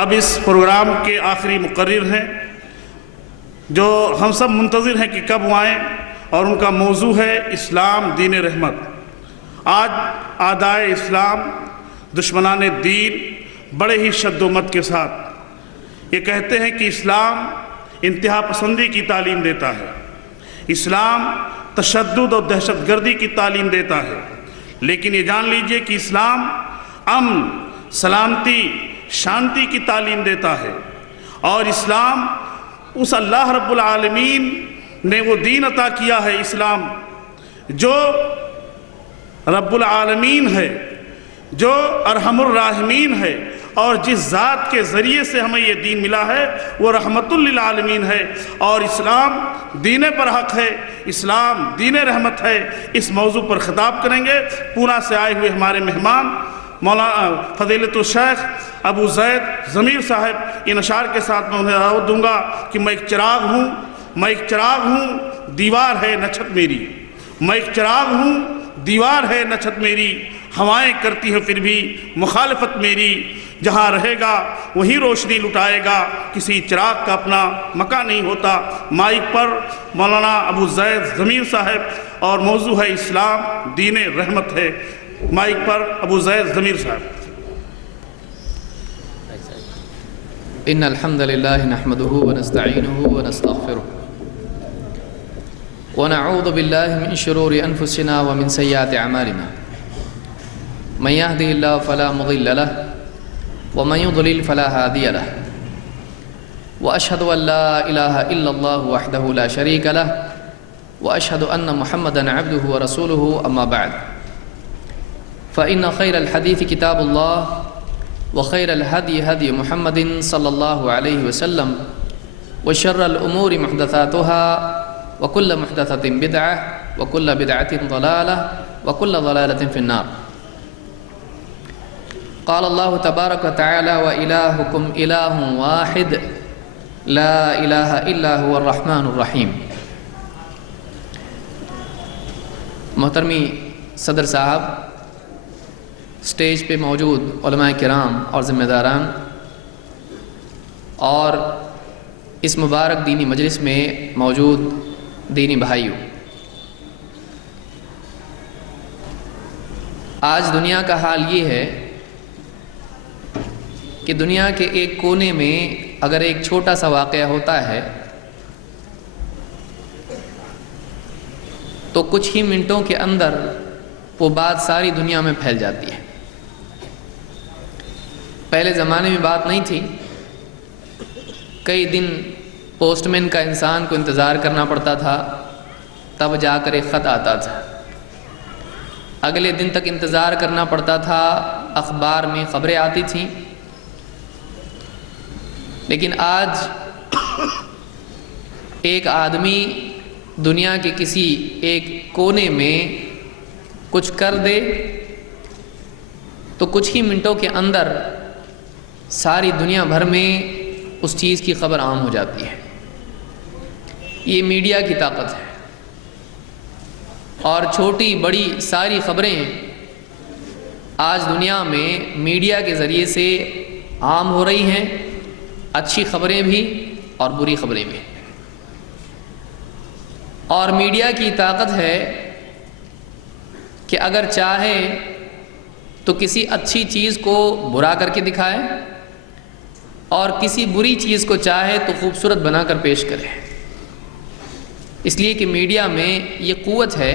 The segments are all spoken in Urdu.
اب اس پروگرام کے آخری مقرر ہیں جو ہم سب منتظر ہیں کہ کب وہ آئیں، اور ان کا موضوع ہے اسلام دین رحمت۔ آج اعدائے اسلام، دشمنان دین بڑے ہی شد و مت کے ساتھ یہ کہتے ہیں کہ اسلام انتہا پسندی کی تعلیم دیتا ہے، اسلام تشدد اور دہشت گردی کی تعلیم دیتا ہے، لیکن یہ جان لیجئے کہ اسلام امن، سلامتی، شانتی کی تعلیم دیتا ہے، اور اسلام اس اللہ رب العالمین نے وہ دین عطا کیا ہے، اسلام جو رب العالمین ہے، جو ارحم الراحمین ہے، اور جس ذات کے ذریعے سے ہمیں یہ دین ملا ہے وہ رحمت للعالمین ہے، اور اسلام دین پر حق ہے، اسلام دین رحمت ہے۔ اس موضوع پر خطاب کریں گے پونا سے آئے ہوئے ہمارے مہمان مولانا فضیلت الشیخ ابو زید ضمیر صاحب۔ ان اشعار کے ساتھ میں انہیں دعوت دوں گا کہ میں ایک چراغ ہوں، میں ایک چراغ ہوں، دیوار ہے نہ چھت میری، میں ایک چراغ ہوں، دیوار ہے نہ چھت میری، ہوائیں کرتی ہیں پھر بھی مخالفت میری، جہاں رہے گا وہی روشنی لٹائے گا، کسی چراغ کا اپنا مکان نہیں ہوتا۔ مائک پر مولانا ابو زید ضمیر صاحب، اور موضوع ہے اسلام دین رحمت ہے۔ مائک پر ابو زید ضمیر صاحب۔ ان الحمد للہ نحمده ونستعینه ونستغفره ونعوذ باللہ من شرور انفسنا ومن سیئات اعمالنا، من يهده الله فلا مضل له ومن يضلل فلا هادي له، واشهد ان لا اله الا الله وحده لا شريك له، واشهد ان محمدا عبده ورسوله، اما بعد فان خير الحديث كتاب الله، وخير الهدي هدي محمد صلى الله عليه وسلم، وشر الامور محدثاتها، وكل محدثة بدعة، وكل بدعة ضلالة، وكل ضلالة في النار۔ قال الله تبارك وتعالى وإلهكم إله واحد لا إله إلا هو الرحمن الرحيم۔ محترمی صدر صاحب، سٹیج پہ موجود علماء کرام اور ذمہ داران، اور اس مبارک دینی مجلس میں موجود دینی بھائیوں، آج دنیا کا حال یہ ہے کہ دنیا کے ایک کونے میں اگر ایک چھوٹا سا واقعہ ہوتا ہے تو کچھ ہی منٹوں کے اندر وہ بات ساری دنیا میں پھیل جاتی ہے۔ پہلے زمانے میں بات نہیں تھی، کئی دن پوسٹ مین کا انسان کو انتظار کرنا پڑتا تھا، تب جا کر ایک خط آتا تھا، اگلے دن تک انتظار کرنا پڑتا تھا، اخبار میں خبریں آتی تھیں۔ لیکن آج ایک آدمی دنیا کے کسی ایک کونے میں کچھ کر دے تو کچھ ہی منٹوں کے اندر ساری دنیا بھر میں اس چیز کی خبر عام ہو جاتی ہے۔ یہ میڈیا کی طاقت ہے، اور چھوٹی بڑی ساری خبریں آج دنیا میں میڈیا کے ذریعے سے عام ہو رہی ہیں، اچھی خبریں بھی اور بری خبریں بھی۔ اور میڈیا کی طاقت ہے کہ اگر چاہے تو کسی اچھی چیز کو برا کر کے دکھائے، اور کسی بری چیز کو چاہے تو خوبصورت بنا کر پیش کرے۔ اس لیے کہ میڈیا میں یہ قوت ہے،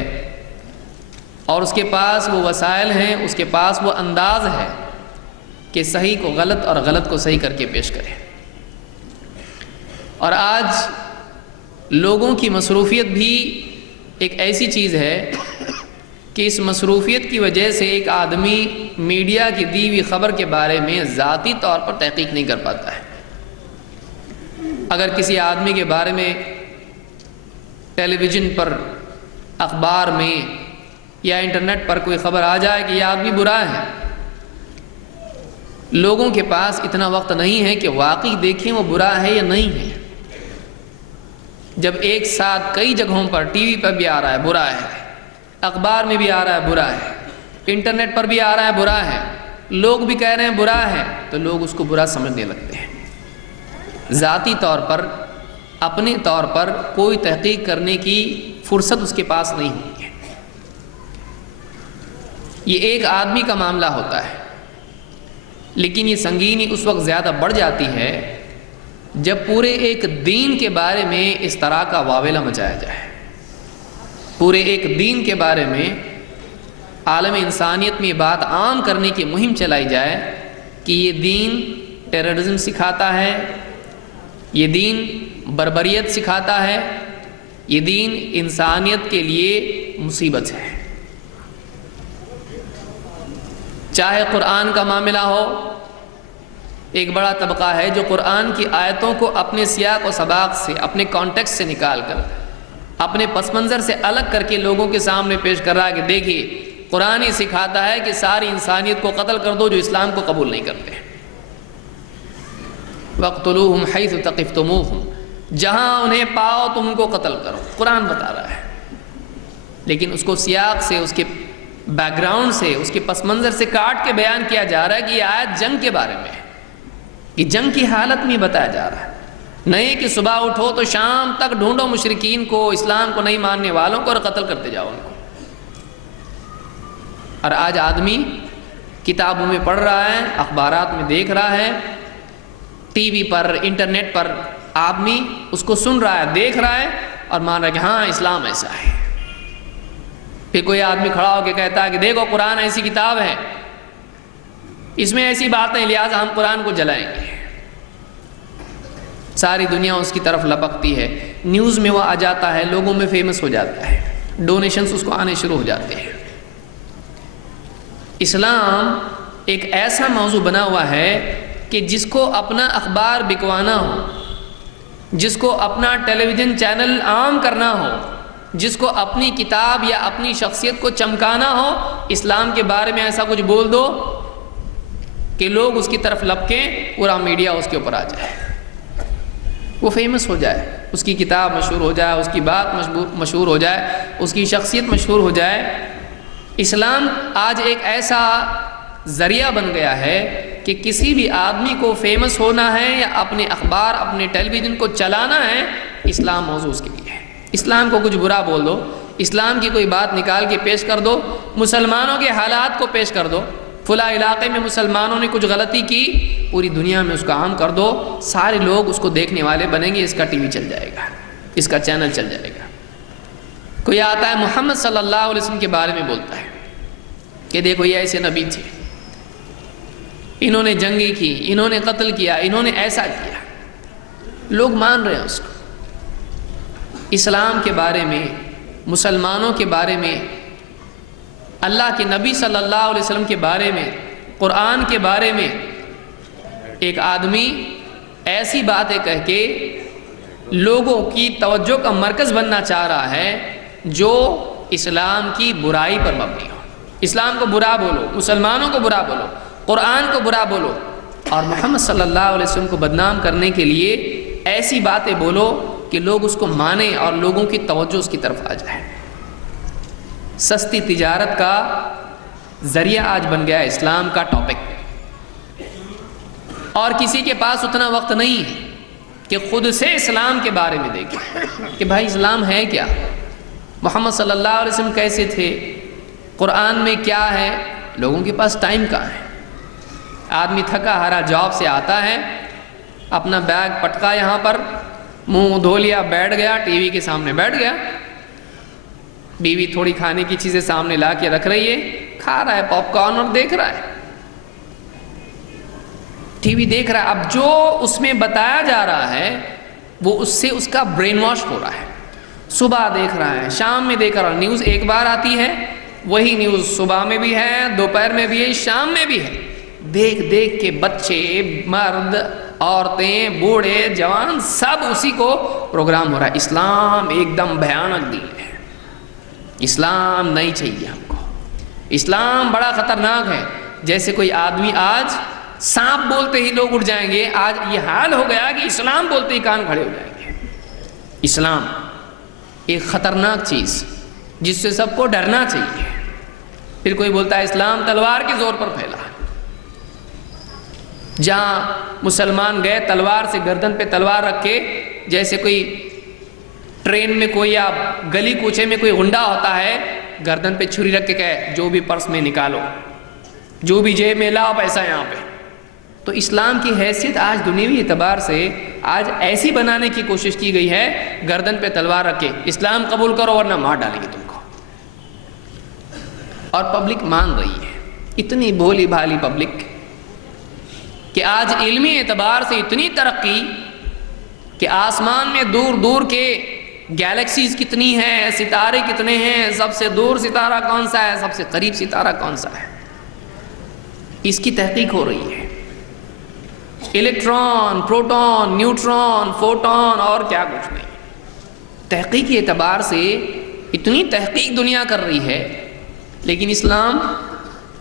اور اس کے پاس وہ وسائل ہیں، اس کے پاس وہ انداز ہے کہ صحیح کو غلط اور غلط کو صحیح کر کے پیش کرے۔ اور آج لوگوں کی مصروفیت بھی ایک ایسی چیز ہے کہ اس مصروفیت کی وجہ سے ایک آدمی میڈیا کی دی ہوئی خبر کے بارے میں ذاتی طور پر تحقیق نہیں کر پاتا ہے۔ اگر کسی آدمی کے بارے میں ٹیلی ویژن پر، اخبار میں یا انٹرنیٹ پر کوئی خبر آ جائے کہ یہ آدمی برا ہے، لوگوں کے پاس اتنا وقت نہیں ہے کہ واقعی دیکھیں وہ برا ہے یا نہیں ہے۔ جب ایک ساتھ کئی جگہوں پر، ٹی وی پر بھی آ رہا ہے برا ہے، اخبار میں بھی آ رہا ہے برا ہے، انٹرنیٹ پر بھی آ رہا ہے برا ہے، لوگ بھی کہہ رہے ہیں برا ہے تو لوگ اس کو برا سمجھنے لگتے ہیں. ذاتی طور پر اپنے طور پر کوئی تحقیق کرنے کی فرصت اس کے پاس نہیں ہوتی ہے. یہ ایک آدمی کا معاملہ ہوتا ہے، لیکن یہ سنگینی اس وقت زیادہ بڑھ جاتی ہے جب پورے ایک دین کے بارے میں اس طرح کا واویلا مچایا جائے. پورے ایک دین کے بارے میں عالم انسانیت میں بات عام کرنے کی مہم چلائی جائے کہ یہ دین ٹیررزم سکھاتا ہے، یہ دین بربریت سکھاتا ہے، یہ دین انسانیت کے لیے مصیبت ہے. چاہے قرآن کا معاملہ ہو، ایک بڑا طبقہ ہے جو قرآن کی آیتوں کو اپنے سیاق و سباق سے، اپنے کانٹیکسٹ سے نکال کر، اپنے پس منظر سے الگ کر کے لوگوں کے سامنے پیش کر رہا ہے کہ دیکھیے قرآن ہی سکھاتا ہے کہ ساری انسانیت کو قتل کر دو جو اسلام کو قبول نہیں کرتے. وَاقْتُلُوهُمْ حَيْثُ ثَقِفْتُمُوهُمْ، جہاں انہیں پاؤ تم ان کو قتل کرو. قرآن بتا رہا ہے، لیکن اس کو سیاق سے، اس کے بیک گراؤنڈ سے، اس کے پس منظر سے کاٹ کے بیان کیا جا رہا ہے کہ یہ آیت جنگ کے بارے میں ہے، کہ جنگ کی حالت میں بتایا جا رہا ہے. نہیں کہ صبح اٹھو تو شام تک ڈھونڈو مشرکین کو، اسلام کو نہیں ماننے والوں کو، اور قتل کرتے جاؤ ان کو. اور آج آدمی کتابوں میں پڑھ رہا ہے، اخبارات میں دیکھ رہا ہے، ٹی وی پر، انٹرنیٹ پر آدمی اس کو سن رہا ہے، دیکھ رہا ہے اور مان رہا ہے کہ ہاں اسلام ایسا ہے. پھر کوئی آدمی کھڑا ہو کے کہتا ہے کہ دیکھو قرآن ایسی کتاب ہے، اس میں ایسی باتیں، لہٰذا ہم قرآن کو جلائیں گے. ساری دنیا اس کی طرف لپکتی ہے، نیوز میں وہ آ جاتا ہے، لوگوں میں فیمس ہو جاتا ہے، ڈونیشنز اس کو آنے شروع ہو جاتے ہیں. اسلام ایک ایسا موضوع بنا ہوا ہے کہ جس کو اپنا اخبار بکوانا ہو، جس کو اپنا ٹیلی ویژن چینل عام کرنا ہو، جس کو اپنی کتاب یا اپنی شخصیت کو چمکانا ہو، اسلام کے بارے میں ایسا کچھ بول دو کہ لوگ اس کی طرف لپکیں، پورا میڈیا اس کے اوپر آ جائے، وہ فیمس ہو جائے، اس کی کتاب مشہور ہو جائے، اس کی بات مشہور ہو جائے، اس کی شخصیت مشہور ہو جائے. اسلام آج ایک ایسا ذریعہ بن گیا ہے کہ کسی بھی آدمی کو فیمس ہونا ہے یا اپنے اخبار، اپنے ٹیلی ویژن کو چلانا ہے، اسلام موضوع اس کے لیے ہے. اسلام کو کچھ برا بول دو، اسلام کی کوئی بات نکال کے پیش کر دو، مسلمانوں کے حالات کو پیش کر دو، فلاں علاقے میں مسلمانوں نے کچھ غلطی کی، پوری دنیا میں اس کا عام کر دو، سارے لوگ اس کو دیکھنے والے بنیں گے، اس کا ٹی وی چل جائے گا، اس کا چینل چل جائے گا. کوئی آتا ہے محمد صلی اللہ علیہ وسلم کے بارے میں بولتا ہے کہ دیکھو یہ ایسے نبی تھے، انہوں نے جنگیں کی، انہوں نے قتل کیا، انہوں نے ایسا کیا، لوگ مان رہے ہیں اس کو. اسلام کے بارے میں، مسلمانوں کے بارے میں، اللہ کے نبی صلی اللہ علیہ وسلم کے بارے میں، قرآن کے بارے میں ایک آدمی ایسی باتیں کہہ کے لوگوں کی توجہ کا مرکز بننا چاہ رہا ہے جو اسلام کی برائی پر مبنی ہو. اسلام کو برا بولو، مسلمانوں کو برا بولو، قرآن کو برا بولو، اور محمد صلی اللہ علیہ وسلم کو بدنام کرنے کے لیے ایسی باتیں بولو کہ لوگ اس کو مانیں اور لوگوں کی توجہ اس کی طرف آ جائے. سستی تجارت کا ذریعہ آج بن گیا اسلام کا ٹاپک، اور کسی کے پاس اتنا وقت نہیں ہے کہ خود سے اسلام کے بارے میں دیکھیں کہ بھائی اسلام ہے کیا، محمد صلی اللہ علیہ وسلم کیسے تھے، قرآن میں کیا ہے. لوگوں کے پاس ٹائم کہاں ہے. آدمی تھکا ہارا جاب سے آتا ہے، اپنا بیگ پٹکا یہاں پر، منہ دھو لیا، بیٹھ گیا، ٹی وی کے سامنے بیٹھ گیا، بیوی تھوڑی کھانے کی چیزیں سامنے لا کے رکھ رہی ہے، کھا رہا ہے پاپ کارن اور دیکھ رہا ہے، ٹی وی دیکھ رہا ہے. اب جو اس میں بتایا جا رہا ہے وہ اس سے اس کا برین واش ہو رہا ہے. صبح دیکھ رہا ہے، شام میں دیکھ رہا ہے، نیوز ایک بار آتی ہے، وہی نیوز صبح میں بھی ہے، دوپہر میں بھی ہے، شام میں بھی ہے. دیکھ دیکھ کے بچے، مرد، عورتیں، بوڑھے، جوان، سب اسی کو پروگرام ہو رہا ہے. اسلام ایک دم بھیانک دین ہے، اسلام نہیں چاہیے ہم کو، اسلام بڑا خطرناک ہے. جیسے کوئی آدمی آج سانپ بولتے ہی لوگ اٹھ جائیں گے، آج یہ حال ہو گیا کہ اسلام بولتے ہی کان کھڑے ہو جائیں گے. اسلام ایک خطرناک چیز جس سے سب کو ڈرنا چاہیے. پھر کوئی بولتا ہے اسلام تلوار کے زور پر پھیلا، جہاں مسلمان گئے تلوار سے گردن پہ تلوار رکھ کے، جیسے کوئی ٹرین میں کوئی یا گلی کوچے میں کوئی غنڈا ہوتا ہے، گردن پہ چھری رکھ کے کہے جو بھی پرس میں نکالو، جو بھی جیب میں لاؤ پیسہ یہاں پہ۔ تو اسلام کی حیثیت آج دنیاوی اعتبار سے آج ایسی بنانے کی کوشش کی گئی ہے، گردن پہ تلوار رکھ کے اسلام قبول کرو ورنہ مار ڈالیں گے تم کو، اور پبلک مان رہی ہے، اتنی بھولی بھالی پبلک کہ آج علمی اعتبار سے اتنی ترقی کہ آسمان میں دور دور کے گیلیکسیز کتنی ہیں، ستارے کتنے ہیں، سب سے دور ستارہ کون سا ہے، سب سے قریب ستارہ کون سا ہے، اس کی تحقیق ہو رہی ہے۔ الیکٹران، پروٹون، نیوٹران، فوٹون اور کیا کچھ نہیں، تحقیقی اعتبار سے اتنی تحقیق دنیا کر رہی ہے، لیکن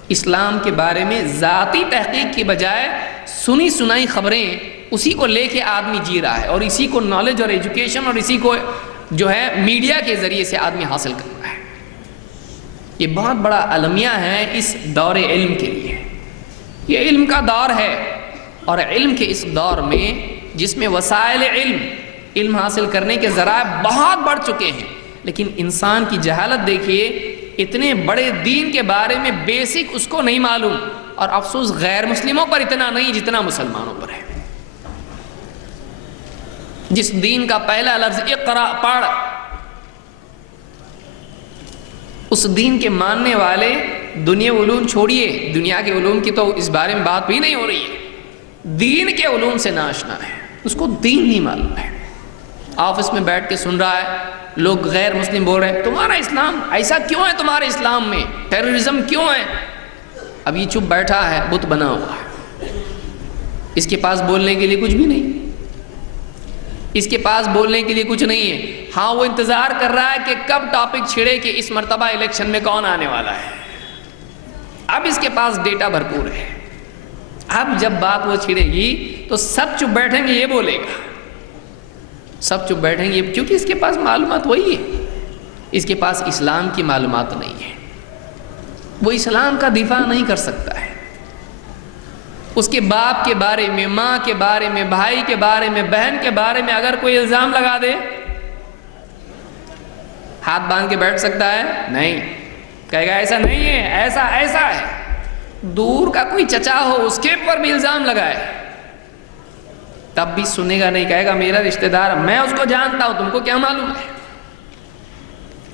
اسلام کے بارے میں ذاتی تحقیق کی بجائے سنی سنائی خبریں اسی کو لے کے آدمی جی رہا ہے، اور اسی کو نالج اور ایجوکیشن اور اسی کو جو ہے میڈیا کے ذریعے سے آدمی حاصل کر رہا ہے۔ یہ بہت بڑا المیہ ہے اس دور علم کے لیے، یہ علم کا دور ہے، اور علم کے اس دور میں جس میں وسائل علم حاصل کرنے کے ذرائع بہت بڑھ چکے ہیں، لیکن انسان کی جہالت دیکھیے، اتنے بڑے دین کے بارے میں بیسک اس کو نہیں معلوم، اور افسوس غیر مسلموں پر اتنا نہیں جتنا مسلمانوں پر ہے۔ جس دین کا پہلا لفظ اقرا پڑھ، اس دین کے ماننے والے دنیا علوم چھوڑیے، دنیا کے علوم کی تو اس بارے میں بات بھی نہیں ہو رہی ہے، دین کے علوم سے ناشنا ہے، اس کو دین نہیں معلوم ہے۔ آفس میں بیٹھ کے سن رہا ہے، لوگ غیر مسلم بول رہے ہیں تمہارا اسلام ایسا کیوں ہے، تمہارے اسلام میں ٹیررزم کیوں ہے؟ اب یہ چپ بیٹھا ہے، بت بنا ہوا ہے، اس کے پاس بولنے کے لیے کچھ بھی نہیں، اس کے پاس بولنے کے لیے کچھ نہیں ہے۔ ہاں وہ انتظار کر رہا ہے کہ کب ٹاپک چھڑے کہ اس مرتبہ الیکشن میں کون آنے والا ہے، اب اس کے پاس ڈیٹا بھرپور ہے، اب جب بات وہ چھڑے گی تو سب چپ بیٹھیں گے، یہ بولے گا، سب چپ بیٹھیں گے، کیونکہ اس کے پاس معلومات وہی ہے، اس کے پاس اسلام کی معلومات نہیں ہے، وہ اسلام کا دفاع نہیں کر سکتا ہے، اس کے باپ کے بارے میں، ماں کے بارے میں، بھائی کے بارے میں، بہن کے بارے میں اگر کوئی الزام لگا دے، ہاتھ باندھ کے بیٹھ سکتا ہے؟ نہیں، کہے گا ایسا نہیں ہے، ایسا ایسا ہے۔ دور کا کوئی چچا ہو اس کے اوپر بھی الزام لگائے تب بھی سنے گا نہیں، کہے گا میرا رشتہ دار، میں اس کو جانتا ہوں، تم کو کیا معلوم ہے۔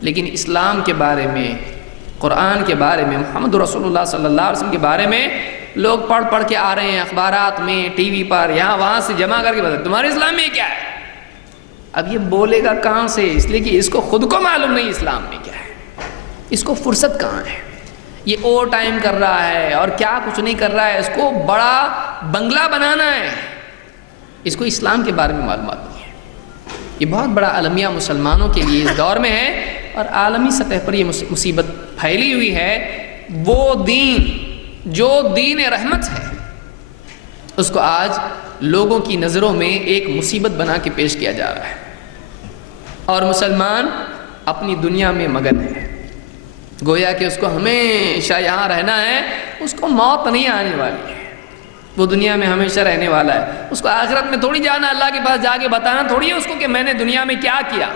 لیکن اسلام کے بارے میں، قرآن کے بارے میں، محمد رسول اللہ صلی اللہ علیہ وسلم کے بارے میں لوگ پڑھ کے آ رہے ہیں، اخبارات میں، ٹی وی پر، یہاں وہاں سے جمع کر کے بتا تمہارے اسلام میں کیا ہے۔ اب یہ بولے گا کہاں سے؟ اس لیے کہ اس کو خود کو معلوم نہیں اسلام میں کیا ہے، اس کو فرصت کہاں ہے، یہ اوور ٹائم کر رہا ہے اور کیا کچھ نہیں کر رہا ہے، اس کو بڑا بنگلہ بنانا ہے، اس کو اسلام کے بارے میں معلومات نہیں ہے۔ یہ بہت بڑا المیہ مسلمانوں کے لیے اس دور میں ہے، اور عالمی سطح پر یہ مصیبت پھیلی ہوئی ہے۔ وہ دین جو دین رحمت ہے، اس کو آج لوگوں کی نظروں میں ایک مصیبت بنا کے پیش کیا جا رہا ہے، اور مسلمان اپنی دنیا میں مگن ہے، گویا کہ اس کو ہمیشہ یہاں رہنا ہے، اس کو موت نہیں آنے والی ہے، وہ دنیا میں ہمیشہ رہنے والا ہے، اس کو آخرت میں تھوڑی جانا، اللہ کے پاس جا کے بتانا تھوڑی ہے اس کو کہ میں نے دنیا میں کیا کیا،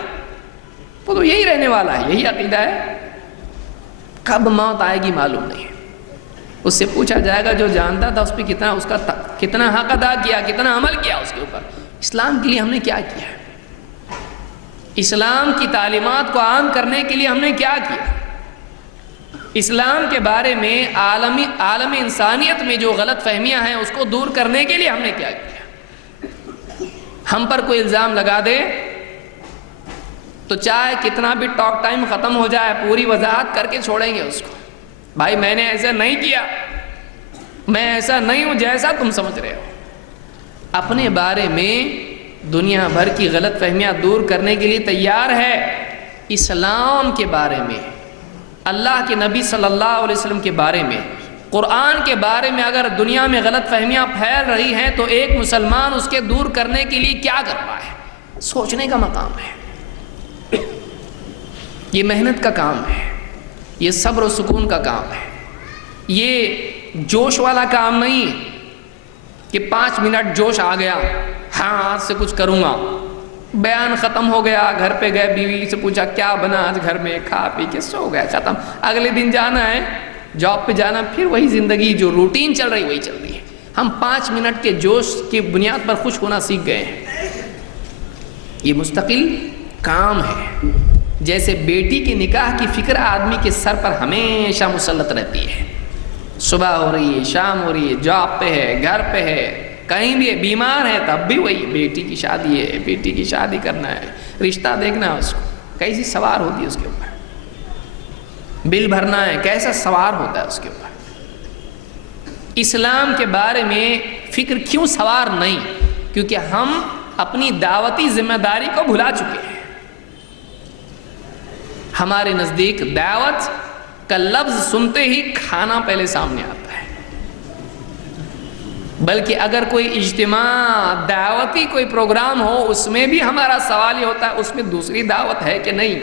وہ تو یہی رہنے والا ہے، یہی عقیدہ ہے۔ کب موت آئے گی معلوم نہیں، اس سے پوچھا جائے گا جو جانتا تھا اس پہ کتنا حق ادا کیا، کتنا عمل کیا اس کے اوپر، اسلام کے لیے ہم نے کیا کیا، اسلام کی تعلیمات کو عام کرنے کے لیے ہم نے کیا کیا، اسلام کے بارے میں عالم انسانیت میں جو غلط فہمیاں ہیں اس کو دور کرنے کے لیے ہم نے کیا کیا۔ ہم پر کوئی الزام لگا دے تو چاہے کتنا بھی ٹاک ٹائم ختم ہو جائے، پوری وضاحت کر کے چھوڑیں گے اس کو، بھائی میں نے ایسا نہیں کیا، میں ایسا نہیں ہوں جیسا تم سمجھ رہے ہو۔ اپنے بارے میں دنیا بھر کی غلط فہمیاں دور کرنے کے لیے تیار ہے، اسلام کے بارے میں، اللہ کے نبی صلی اللہ علیہ وسلم کے بارے میں، قرآن کے بارے میں اگر دنیا میں غلط فہمیاں پھیل رہی ہیں تو ایک مسلمان اس کے دور کرنے کے لیے کیا کر پائے، سوچنے کا مقام ہے، یہ محنت کا کام ہے، یہ صبر و سکون کا کام ہے، یہ جوش والا کام نہیں ہے، کہ 5 منٹ جوش آ گیا، ہاں آج سے کچھ کروں گا، بیان ختم ہو گیا، گھر پہ گئے، بیوی سے پوچھا کیا بنا آج گھر میں، کھا پی کے سو گیا، ختم۔ اگلے دن جانا ہے جاب پہ جانا، پھر وہی زندگی جو روٹین چل رہی وہی چل رہی ہے۔ ہم 5 منٹ کے جوش کی بنیاد پر خوش ہونا سیکھ گئے ہیں۔ یہ مستقل کام ہے، جیسے بیٹی کے نکاح کی فکر آدمی کے سر پر ہمیشہ مسلط رہتی ہے۔ صبح ہو رہی ہے، شام ہو رہی ہے، جاب پہ ہے، گھر پہ ہے، کہیں بھی ہے، بیمار ہے، تب بھی وہی بیٹی کی شادی ہے، بیٹی کی شادی کرنا ہے، رشتہ دیکھنا ہے، اس کو کیسی سوار ہوتی ہے اس کے اوپر، بل بھرنا ہے، کیسا سوار ہوتا ہے اس کے اوپر۔ اسلام کے بارے میں فکر کیوں سوار نہیں؟ کیونکہ ہم اپنی دعوتی ذمہ داری کو بھلا چکے ہیں۔ ہمارے نزدیک دعوت کا لفظ سنتے ہی کھانا پہلے سامنے آتا ہے، بلکہ اگر کوئی اجتماع دعوتی کوئی پروگرام ہو، اس میں بھی ہمارا سوال یہ ہوتا ہے اس میں دوسری دعوت ہے کہ نہیں۔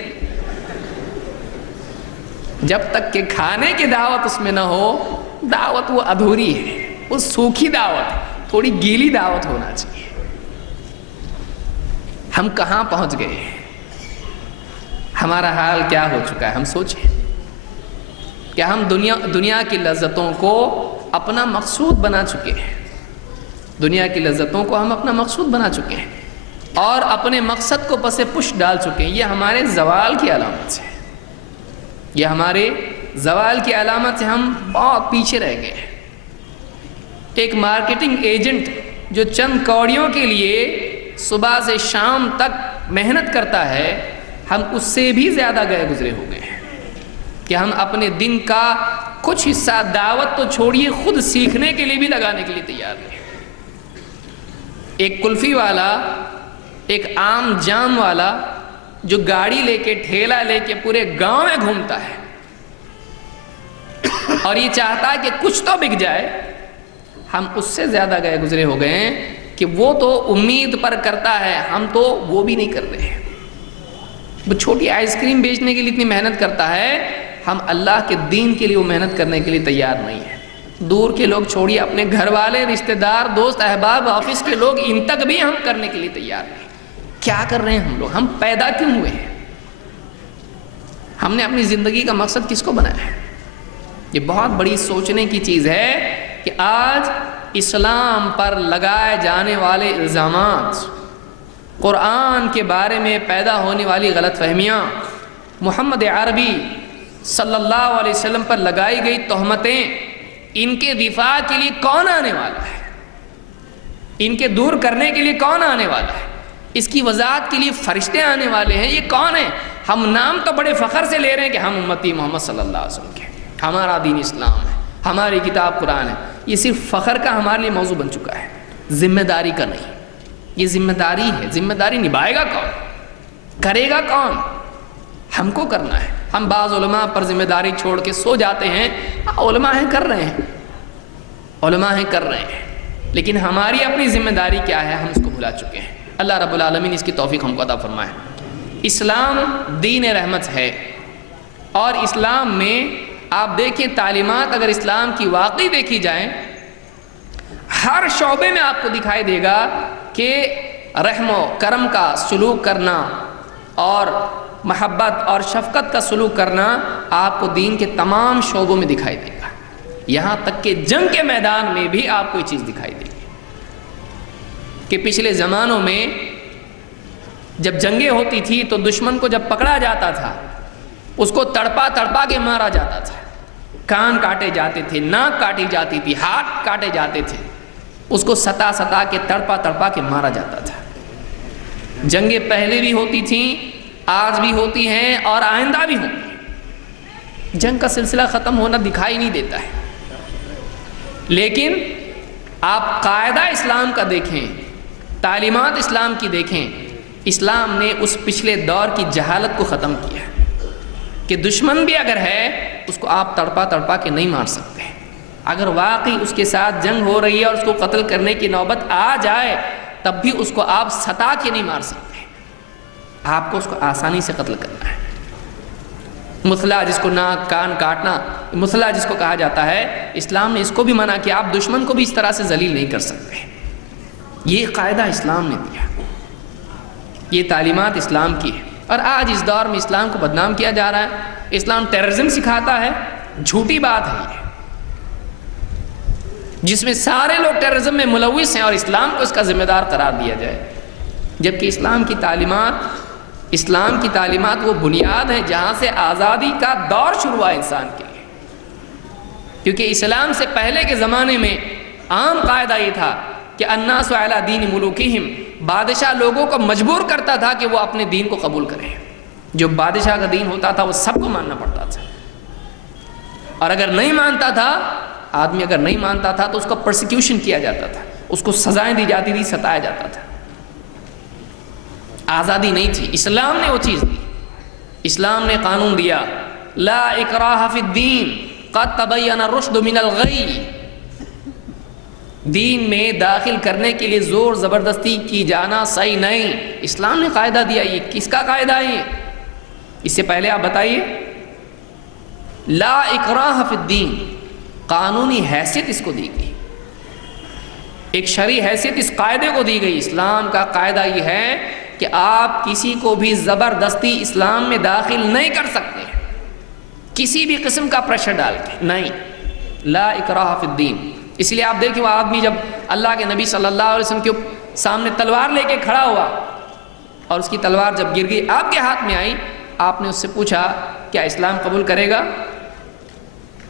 جب تک کہ کھانے کی دعوت اس میں نہ ہو، دعوت وہ ادھوری ہے، وہ سوکھی دعوت، تھوڑی گیلی دعوت ہونا چاہیے۔ ہم کہاں پہنچ گئے ہیں؟ ہمارا حال کیا ہو چکا ہے؟ ہم سوچیں کہ ہم دنیا کی لذتوں کو اپنا مقصود بنا چکے ہیں، دنیا کی لذتوں کو ہم اپنا مقصود بنا چکے ہیں اور اپنے مقصد کو پس پش ڈال چکے ہیں۔ یہ ہمارے زوال کی علامت ہے، یہ ہمارے زوال کی علامت سے ہم بہت پیچھے رہ گئے ہیں۔ ایک مارکیٹنگ ایجنٹ جو چند کوڑیوں کے لیے صبح سے شام تک محنت کرتا ہے، ہم اس سے بھی زیادہ گئے گزرے ہو گئے ہیں کہ ہم اپنے دن کا کچھ حصہ دعوت تو چھوڑیے، خود سیکھنے کے لیے بھی لگانے کے لیے تیار نہیں۔ ایک کلفی والا، ایک عام جام والا جو گاڑی لے کے، ٹھیلا لے کے پورے گاؤں میں گھومتا ہے اور یہ چاہتا ہے کہ کچھ تو بک جائے، ہم اس سے زیادہ گئے گزرے ہو گئے ہیں کہ وہ تو امید پر کرتا ہے، ہم تو وہ بھی نہیں کر رہے ہیں۔ وہ چھوٹی آئس کریم بیچنے کے لیے اتنی محنت کرتا ہے، ہم اللہ کے دین کے لیے وہ محنت کرنے کے لیے تیار نہیں ہیں۔ دور کے لوگ چھوڑیے، اپنے گھر والے، رشتہ دار، دوست احباب، آفس کے لوگ، ان تک بھی ہم کرنے کے لیے تیار نہیں۔ کیا کر رہے ہیں ہم لوگ؟ ہم پیدا کیوں ہوئے ہیں؟ ہم نے اپنی زندگی کا مقصد کس کو بنایا ہے؟ یہ بہت بڑی سوچنے کی چیز ہے کہ آج اسلام پر لگائے جانے والے الزامات، قرآن کے بارے میں پیدا ہونے والی غلط فہمیاں، محمد عربی صلی اللہ علیہ وسلم پر لگائی گئی تہمتیں، ان کے دفاع کے لیے کون آنے والا ہے؟ ان کے دور کرنے کے لیے کون آنے والا ہے؟ اس کی وضاحت کے لیے فرشتے آنے والے ہیں۔ یہ کون ہیں؟ ہم نام تو بڑے فخر سے لے رہے ہیں کہ ہم امتی محمد صلی اللہ علیہ وسلم کے، ہمارا دین اسلام ہے، ہماری کتاب قرآن ہے۔ یہ صرف فخر کا ہمارے لیے موضوع بن چکا ہے، ذمہ داری کا نہیں۔ یہ ذمہ داری ہے، ذمہ داری نبھائے گا کون؟ کرے گا کون؟ ہم کو کرنا ہے۔ ہم بعض علماء پر ذمہ داری چھوڑ کے سو جاتے ہیں، علماء ہیں کر رہے ہیں، علماء ہیں کر رہے ہیں، لیکن ہماری اپنی ذمہ داری کیا ہے؟ ہم اس کو بھلا چکے ہیں۔ اللہ رب العالمین اس کی توفیق ہم کو عطا فرمائے۔ اسلام دین رحمت ہے، اور اسلام میں آپ دیکھیں تعلیمات اگر اسلام کی واقعی دیکھی جائیں، ہر شعبے میں آپ کو دکھائی دے گا کہ رحم و کرم کا سلوک کرنا اور محبت اور شفقت کا سلوک کرنا آپ کو دین کے تمام شعبوں میں دکھائی دے گا۔ یہاں تک کہ جنگ کے میدان میں بھی آپ کو یہ چیز دکھائی دے گی کہ پچھلے زمانوں میں جب جنگیں ہوتی تھی تو دشمن کو جب پکڑا جاتا تھا، اس کو تڑپا تڑپا کے مارا جاتا تھا، کان کاٹے جاتے تھے، ناک کاٹی جاتی تھی، ہاتھ کاٹے جاتے تھے، اس کو ستا ستا کے تڑپا تڑپا کے مارا جاتا تھا۔ جنگیں پہلے بھی ہوتی تھیں، آج بھی ہوتی ہیں اور آئندہ بھی ہوں گی۔ جنگ کا سلسلہ ختم ہونا دکھائی نہیں دیتا ہے، لیکن آپ قاعدہ اسلام کا دیکھیں، تعلیمات اسلام کی دیکھیں، اسلام نے اس پچھلے دور کی جہالت کو ختم کیا کہ دشمن بھی اگر ہے اس کو آپ تڑپا تڑپا کے نہیں مار سکتے۔ اگر واقعی اس کے ساتھ جنگ ہو رہی ہے اور اس کو قتل کرنے کی نوبت آ جائے تب بھی اس کو آپ ستا کے نہیں مار سکتے، آپ کو اس کو آسانی سے قتل کرنا ہے۔ مسلح جس کو ناک کان کاٹنا، مسلح جس کو کہا جاتا ہے، اسلام نے اس کو بھی منع کیا، آپ دشمن کو بھی اس طرح سے ذلیل نہیں کر سکتے۔ یہ قاعدہ اسلام نے دیا، یہ تعلیمات اسلام کی ہے۔ اور آج اس دور میں اسلام کو بدنام کیا جا رہا ہے، اسلام ٹیررزم سکھاتا ہے، جھوٹی بات ہے یہ، جس میں سارے لوگ ٹیررزم میں ملوث ہیں اور اسلام کو اس کا ذمہ دار قرار دیا جائے، جبکہ اسلام کی تعلیمات وہ بنیاد ہے جہاں سے آزادی کا دور شروع ہوا انسان کے لیے۔ کیونکہ اسلام سے پہلے کے زمانے میں عام قاعدہ یہ تھا کہ الناس علی دین ملوکہم، بادشاہ لوگوں کو مجبور کرتا تھا کہ وہ اپنے دین کو قبول کریں، جو بادشاہ کا دین ہوتا تھا وہ سب کو ماننا پڑتا تھا، اور اگر نہیں مانتا تھا آدمی، اگر نہیں مانتا تھا تو اس کا پرسیکیوشن کیا جاتا تھا، اس کو سزائیں دی جاتی تھی، ستایا جاتا تھا۔ آزادی نہیں تھی، اسلام نے وہ چیز دی، اسلام نے قانون دیا، لا اکراہ فی الدین قد تبین الرشد من الغی، دین میں داخل کرنے کے لیے زور زبردستی کی جانا صحیح نہیں۔ اسلام نے قاعدہ دیا، یہ کس کا قاعدہ ہے؟ اس سے پہلے آپ بتائیے، لا اکراہ فی الدین، قانونی حیثیت اس کو دی گئی، ایک شرعی حیثیت اس قاعدے کو دی گئی۔ اسلام کا قاعدہ یہ ہے کہ آپ کسی کو بھی زبردستی اسلام میں داخل نہیں کر سکتے، کسی بھی قسم کا پریشر ڈال کے نہیں، لا اکراہ فی الدین۔ اس لیے آپ دیکھیں وہ آدمی جب اللہ کے نبی صلی اللہ علیہ وسلم کے سامنے تلوار لے کے کھڑا ہوا اور اس کی تلوار جب گر گئی آپ کے ہاتھ میں آئی، آپ نے اس سے پوچھا کیا اسلام قبول کرے گا،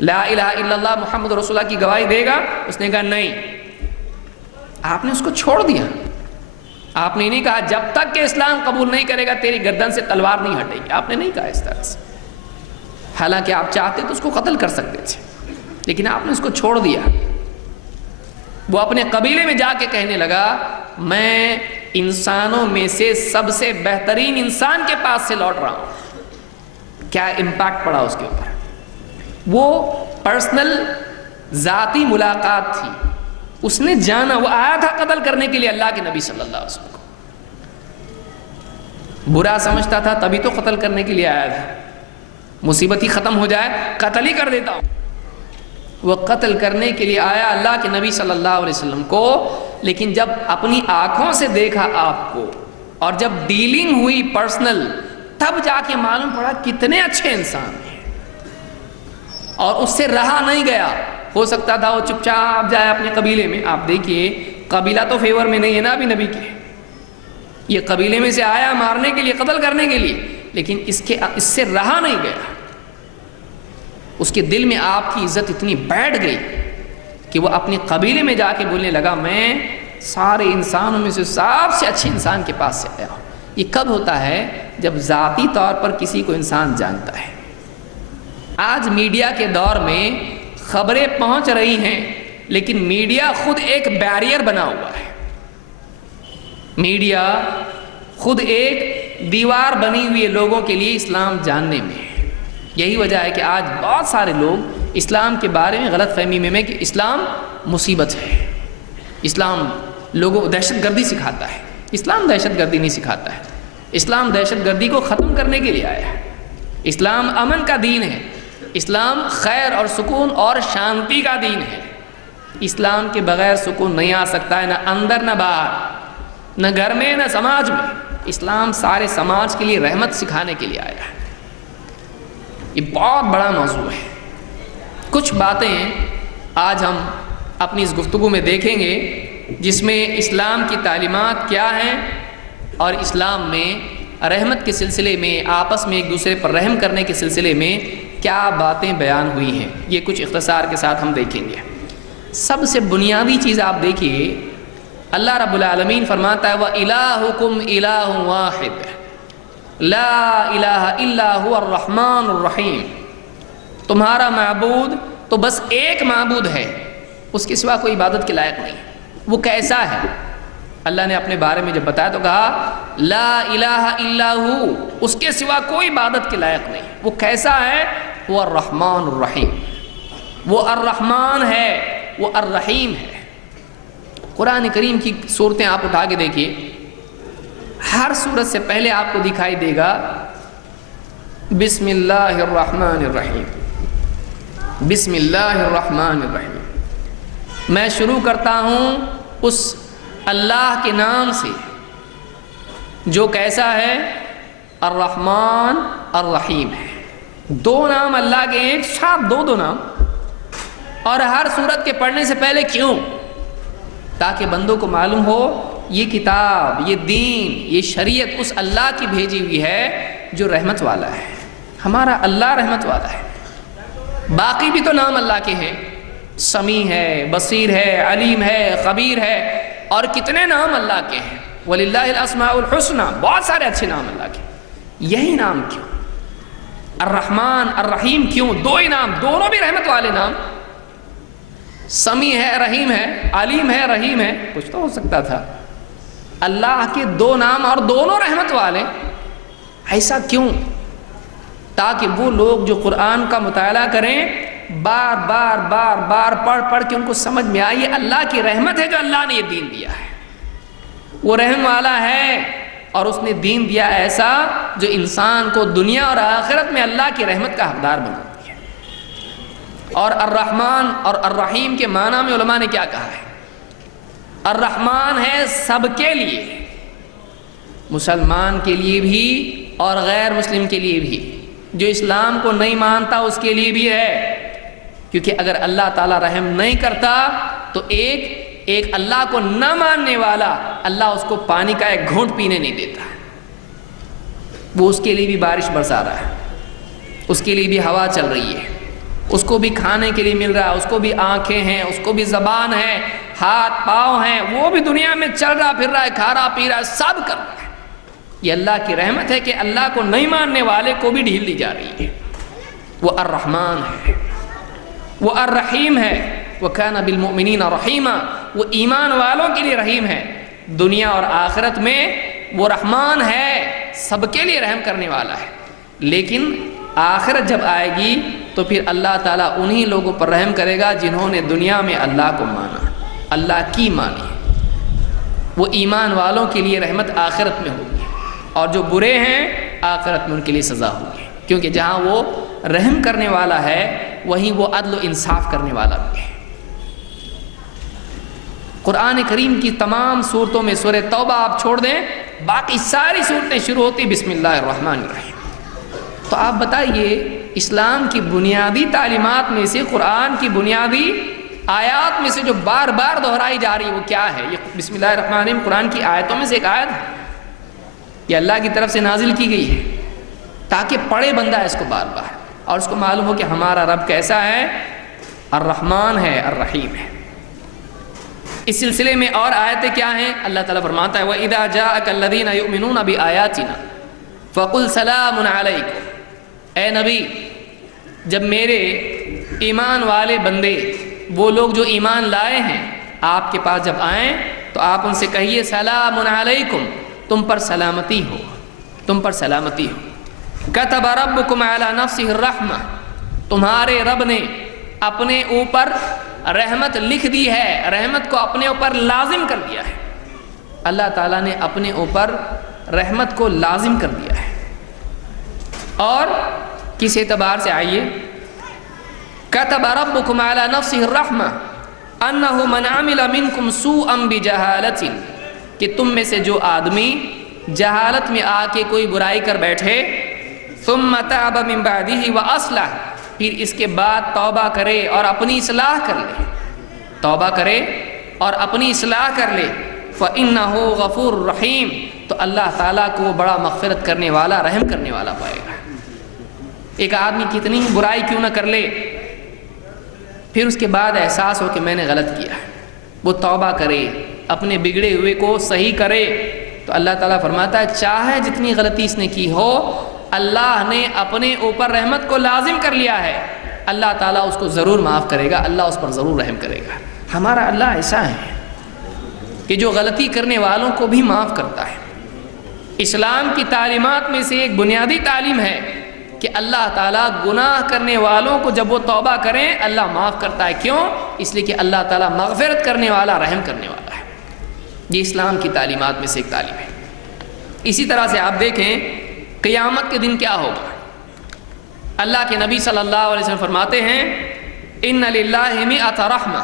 لا الہ الا اللہ محمد رسول اللہ کی گواہی دے گا؟ اس نے کہا نہیں، آپ نے اس کو چھوڑ دیا۔ آپ نے نہیں کہا جب تک کہ اسلام قبول نہیں کرے گا تیری گردن سے تلوار نہیں ہٹے گی، آپ نے نہیں کہا اس طرح سے، حالانکہ آپ چاہتے تو اس کو قتل کر سکتے تھے، لیکن آپ نے اس کو چھوڑ دیا۔ وہ اپنے قبیلے میں جا کے کہنے لگا میں انسانوں میں سے سب سے بہترین انسان کے پاس سے لوٹ رہا ہوں۔ کیا امپیکٹ پڑا اس کے اوپر؟ وہ پرسنل ذاتی ملاقات تھی، اس نے جانا، وہ آیا تھا قتل کرنے کے لیے اللہ کے نبی صلی اللہ علیہ وسلم کو، برا سمجھتا تھا تبھی تو قتل کرنے کے لیے آیا تھا، مصیبت ہی ختم ہو جائے قتل ہی کر دیتا ہوں۔ وہ قتل کرنے کے لیے آیا اللہ کے نبی صلی اللہ علیہ وسلم کو، لیکن جب اپنی آنکھوں سے دیکھا آپ کو اور جب ڈیلنگ ہوئی پرسنل، تب جا کے معلوم پڑا کتنے اچھے انسان ہیں، اور اس سے رہا نہیں گیا۔ ہو سکتا تھا وہ چپ چاپ جائے اپنے قبیلے میں، آپ دیکھیے قبیلہ تو فیور میں نہیں ہے نا ابھی نبی کے، یہ قبیلے میں سے آیا مارنے کے لیے، قتل کرنے کے لیے، لیکن اس سے رہا نہیں گیا، اس کے دل میں آپ کی عزت اتنی بیٹھ گئی کہ وہ اپنے قبیلے میں جا کے بولنے لگا میں سارے انسانوں میں سے سب سے اچھے انسان کے پاس سے آیا ہوں۔ یہ کب ہوتا ہے؟ جب ذاتی طور پر کسی کو انسان جانتا ہے۔ آج میڈیا کے دور میں خبریں پہنچ رہی ہیں، لیکن میڈیا خود ایک بیریئر بنا ہوا ہے، میڈیا خود ایک دیوار بنی ہوئی ہے لوگوں کے لیے اسلام جاننے میں۔ یہی وجہ ہے کہ آج بہت سارے لوگ اسلام کے بارے میں غلط فہمی میں کہ اسلام مصیبت ہے، اسلام لوگوں کو دہشت گردی سکھاتا ہے۔ اسلام دہشت گردی نہیں سکھاتا ہے، اسلام دہشت گردی کو ختم کرنے کے لیے آیا ہے۔ اسلام امن کا دین ہے، اسلام خیر اور سکون اور شانتی کا دین ہے۔ اسلام کے بغیر سکون نہیں آ سکتا ہے، نہ اندر نہ باہر، نہ گھر میں نہ سماج میں۔ اسلام سارے سماج کے لیے رحمت سکھانے کے لیے آیا ہے۔ یہ بہت بڑا موضوع ہے۔ کچھ باتیں آج ہم اپنی اس گفتگو میں دیکھیں گے جس میں اسلام کی تعلیمات کیا ہیں اور اسلام میں رحمت کے سلسلے میں، آپس میں ایک دوسرے پر رحم کرنے کے سلسلے میں کیا باتیں بیان ہوئی ہیں، یہ کچھ اختصار کے ساتھ ہم دیکھیں گے۔ سب سے بنیادی چیز آپ دیکھیے، اللہ رب العالمین فرماتا ہے وَإِلَٰهُكُمْ إِلَٰهٌ وَاحِدٌ لَا إِلَٰهَ إِلَّا هُوَ الرَّحْمَٰنُ الرَّحِيمُ، تمہارا معبود تو بس ایک معبود ہے، اس کے سوا کوئی عبادت کے لائق نہیں۔ وہ کیسا ہے؟ اللہ نے اپنے بارے میں جب بتایا تو کہا لا الہ الا ہو، اس کے سوا کوئی عبادت کے لائق نہیں۔ وہ کیسا ہے؟ وہ الرحمن الرحیم، وہ الرحمن ہے، وہ الرحیم ہے۔ قرآن کریم کی صورتیں آپ اٹھا کے دیکھیے، ہر صورت سے پہلے آپ کو دکھائی دے گا بسم اللہ الرحمن الرحیم، بسم اللہ الرحمن الرحیم، میں شروع کرتا ہوں اس اللہ کے نام سے جو کیسا ہے؟ الرحمن الرحیم ہے۔ دو نام اللہ کے، ایک ساتھ دو نام، اور ہر سورت کے پڑھنے سے پہلے کیوں؟ تاکہ بندوں کو معلوم ہو یہ کتاب، یہ دین، یہ شریعت اس اللہ کی بھیجی ہوئی ہے جو رحمت والا ہے۔ ہمارا اللہ رحمت والا ہے۔ باقی بھی تو نام اللہ کے ہیں، سمیع ہے، بصیر ہے، علیم ہے، خبیر ہے، اور کتنے نام اللہ کے ہیں۔ وَلِلَّهِ الْأَسْمَاءُ الْحُسْنَى، بہت سارے اچھے نام اللہ کے۔ یہی نام کیوں؟ الرحمن الرحیم کیوں؟ دو ہی نام، دونوں بھی رحمت والے نام۔ سمیع ہے، رحیم ہے، علیم ہے، رحیم ہے، کچھ تو ہو سکتا تھا۔ اللہ کے دو نام اور دونوں رحمت والے، ایسا کیوں؟ تاکہ وہ لوگ جو قرآن کا مطالعہ کریں، بار بار بار بار پڑھ پڑھ کے ان کو سمجھ میں آئے یہ اللہ کی رحمت ہے جو اللہ نے یہ دین دیا ہے۔ وہ رحم والا ہے اور اس نے دین دیا ایسا جو انسان کو دنیا اور آخرت میں اللہ کی رحمت کا حقدار بناتی ہے۔ اور الرحمن اور الرحیم کے معنی میں علماء نے کیا کہا ہے؟ الرحمن ہے سب کے لیے، مسلمان کے لیے بھی اور غیر مسلم کے لیے بھی، جو اسلام کو نہیں مانتا اس کے لیے بھی ہے، کیونکہ اگر اللہ تعالیٰ رحم نہیں کرتا تو ایک اللہ کو نہ ماننے والا اللہ اس کو پانی کا ایک گھونٹ پینے نہیں دیتا۔ وہ اس کے لیے بھی بارش برسا رہا ہے، اس کے لیے بھی ہوا چل رہی ہے، اس کو بھی کھانے کے لیے مل رہا ہے، اس کو بھی آنکھیں ہیں، اس کو بھی زبان ہے، ہاتھ پاؤں ہیں، وہ بھی دنیا میں چل رہا پھر رہا ہے، کھا رہا پی رہا ہے، سب کر رہا ہے۔ یہ اللہ کی رحمت ہے کہ اللہ کو نہیں ماننے والے کو بھی ڈھیل دی جا رہی ہے۔ وہ الرحمن ہے، وہ الرحیم ہے، وَكَانَ بِالْمُؤْمِنِينَ رَحِيمًا، وہ ایمان والوں کے لیے رحیم ہے۔ دنیا اور آخرت میں وہ رحمان ہے، سب کے لیے رحم کرنے والا ہے، لیکن آخرت جب آئے گی تو پھر اللہ تعالیٰ انہی لوگوں پر رحم کرے گا جنہوں نے دنیا میں اللہ کو مانا، اللہ کی مانی۔ وہ ایمان والوں کے لیے رحمت آخرت میں ہوگی، اور جو برے ہیں آخرت میں ان کے لیے سزا ہوگی، کیونکہ جہاں وہ رحم کرنے والا ہے وہیں وہ عدل و انصاف کرنے والا بھی ہے۔ قرآن کریم کی تمام صورتوں میں سورہ توبہ آپ چھوڑ دیں، باقی ساری صورتیں شروع ہوتی بسم اللہ الرحمن الرحیم۔ تو آپ بتائیے اسلام کی بنیادی تعلیمات میں سے، قرآن کی بنیادی آیات میں سے جو بار بار دہرائی جا رہی ہے وہ کیا ہے؟ یہ بسم اللہ الرحمن الرحیم قرآن کی آیتوں میں سے ایک آیت ہے، یہ اللہ کی طرف سے نازل کی گئی ہے تاکہ پڑھے بندہ اس کو بار بار، اور اس کو معلوم ہو کہ ہمارا رب کیسا ہے، الرحمن ہے، الرحیم ہے۔ اس سلسلے میں اور آیتیں کیا ہیں؟ اللہ تعالیٰ فرماتا ہے وَإِذَا جَاءَكَ الَّذِينَ يُؤْمِنُونَ بِآيَاتِنَا فَقُلْ سَلَامٌ عَلَيْكُمْ، اے نبی جب میرے ایمان والے بندے، وہ لوگ جو ایمان لائے ہیں، آپ کے پاس جب آئیں تو آپ ان سے کہیے سلام علیکم، تم پر سلامتی ہو، تم پر سلامتی ہو۔ کتب ربکم علی نفسہ الرحمہ، تمہارے رب نے اپنے اوپر رحمت لکھ دی ہے، رحمت کو اپنے اوپر لازم کر دیا ہے۔ اللہ تعالیٰ نے اپنے اوپر رحمت کو لازم کر دیا ہے۔ اور کس اعتبار سے؟ آئیے، کتب ربکم علی نفسہ الرحمہ انہ من عمل منکم سوءا بجہالۃ، کہ تم میں سے جو آدمی جہالت میں آ کے کوئی برائی کر بیٹھے، ثم تاب من بعدہ واصلح، پھر اس کے بعد توبہ کرے اور اپنی اصلاح کر لے، توبہ کرے اور اپنی اصلاح کر لے، فإنہ غفور رحیم، تو اللہ تعالیٰ کو وہ بڑا مغفرت کرنے والا، رحم کرنے والا پائے گا۔ ایک آدمی کتنی ہی برائی کیوں نہ کر لے، پھر اس کے بعد احساس ہو کہ میں نے غلط کیا، وہ توبہ کرے، اپنے بگڑے ہوئے کو صحیح کرے، تو اللہ تعالیٰ فرماتا ہے چاہے جتنی غلطی اس نے کی ہو، اللہ نے اپنے اوپر رحمت کو لازم کر لیا ہے، اللہ تعالیٰ اس کو ضرور معاف کرے گا، اللہ اس پر ضرور رحم کرے گا۔ ہمارا اللہ ایسا ہے کہ جو غلطی کرنے والوں کو بھی معاف کرتا ہے۔ اسلام کی تعلیمات میں سے ایک بنیادی تعلیم ہے کہ اللہ تعالیٰ گناہ کرنے والوں کو جب وہ توبہ کریں اللہ معاف کرتا ہے۔ کیوں؟ اس لیے کہ اللہ تعالیٰ مغفرت کرنے والا، رحم کرنے والا ہے۔ یہ اسلام کی تعلیمات میں سے ایک تعلیم ہے۔ اسی طرح سے آپ دیکھیں قیامت کے دن کیا ہوگا، اللہ کے نبی صلی اللہ علیہ وسلم فرماتے ہیں ان للہ مئۃ رحمہ،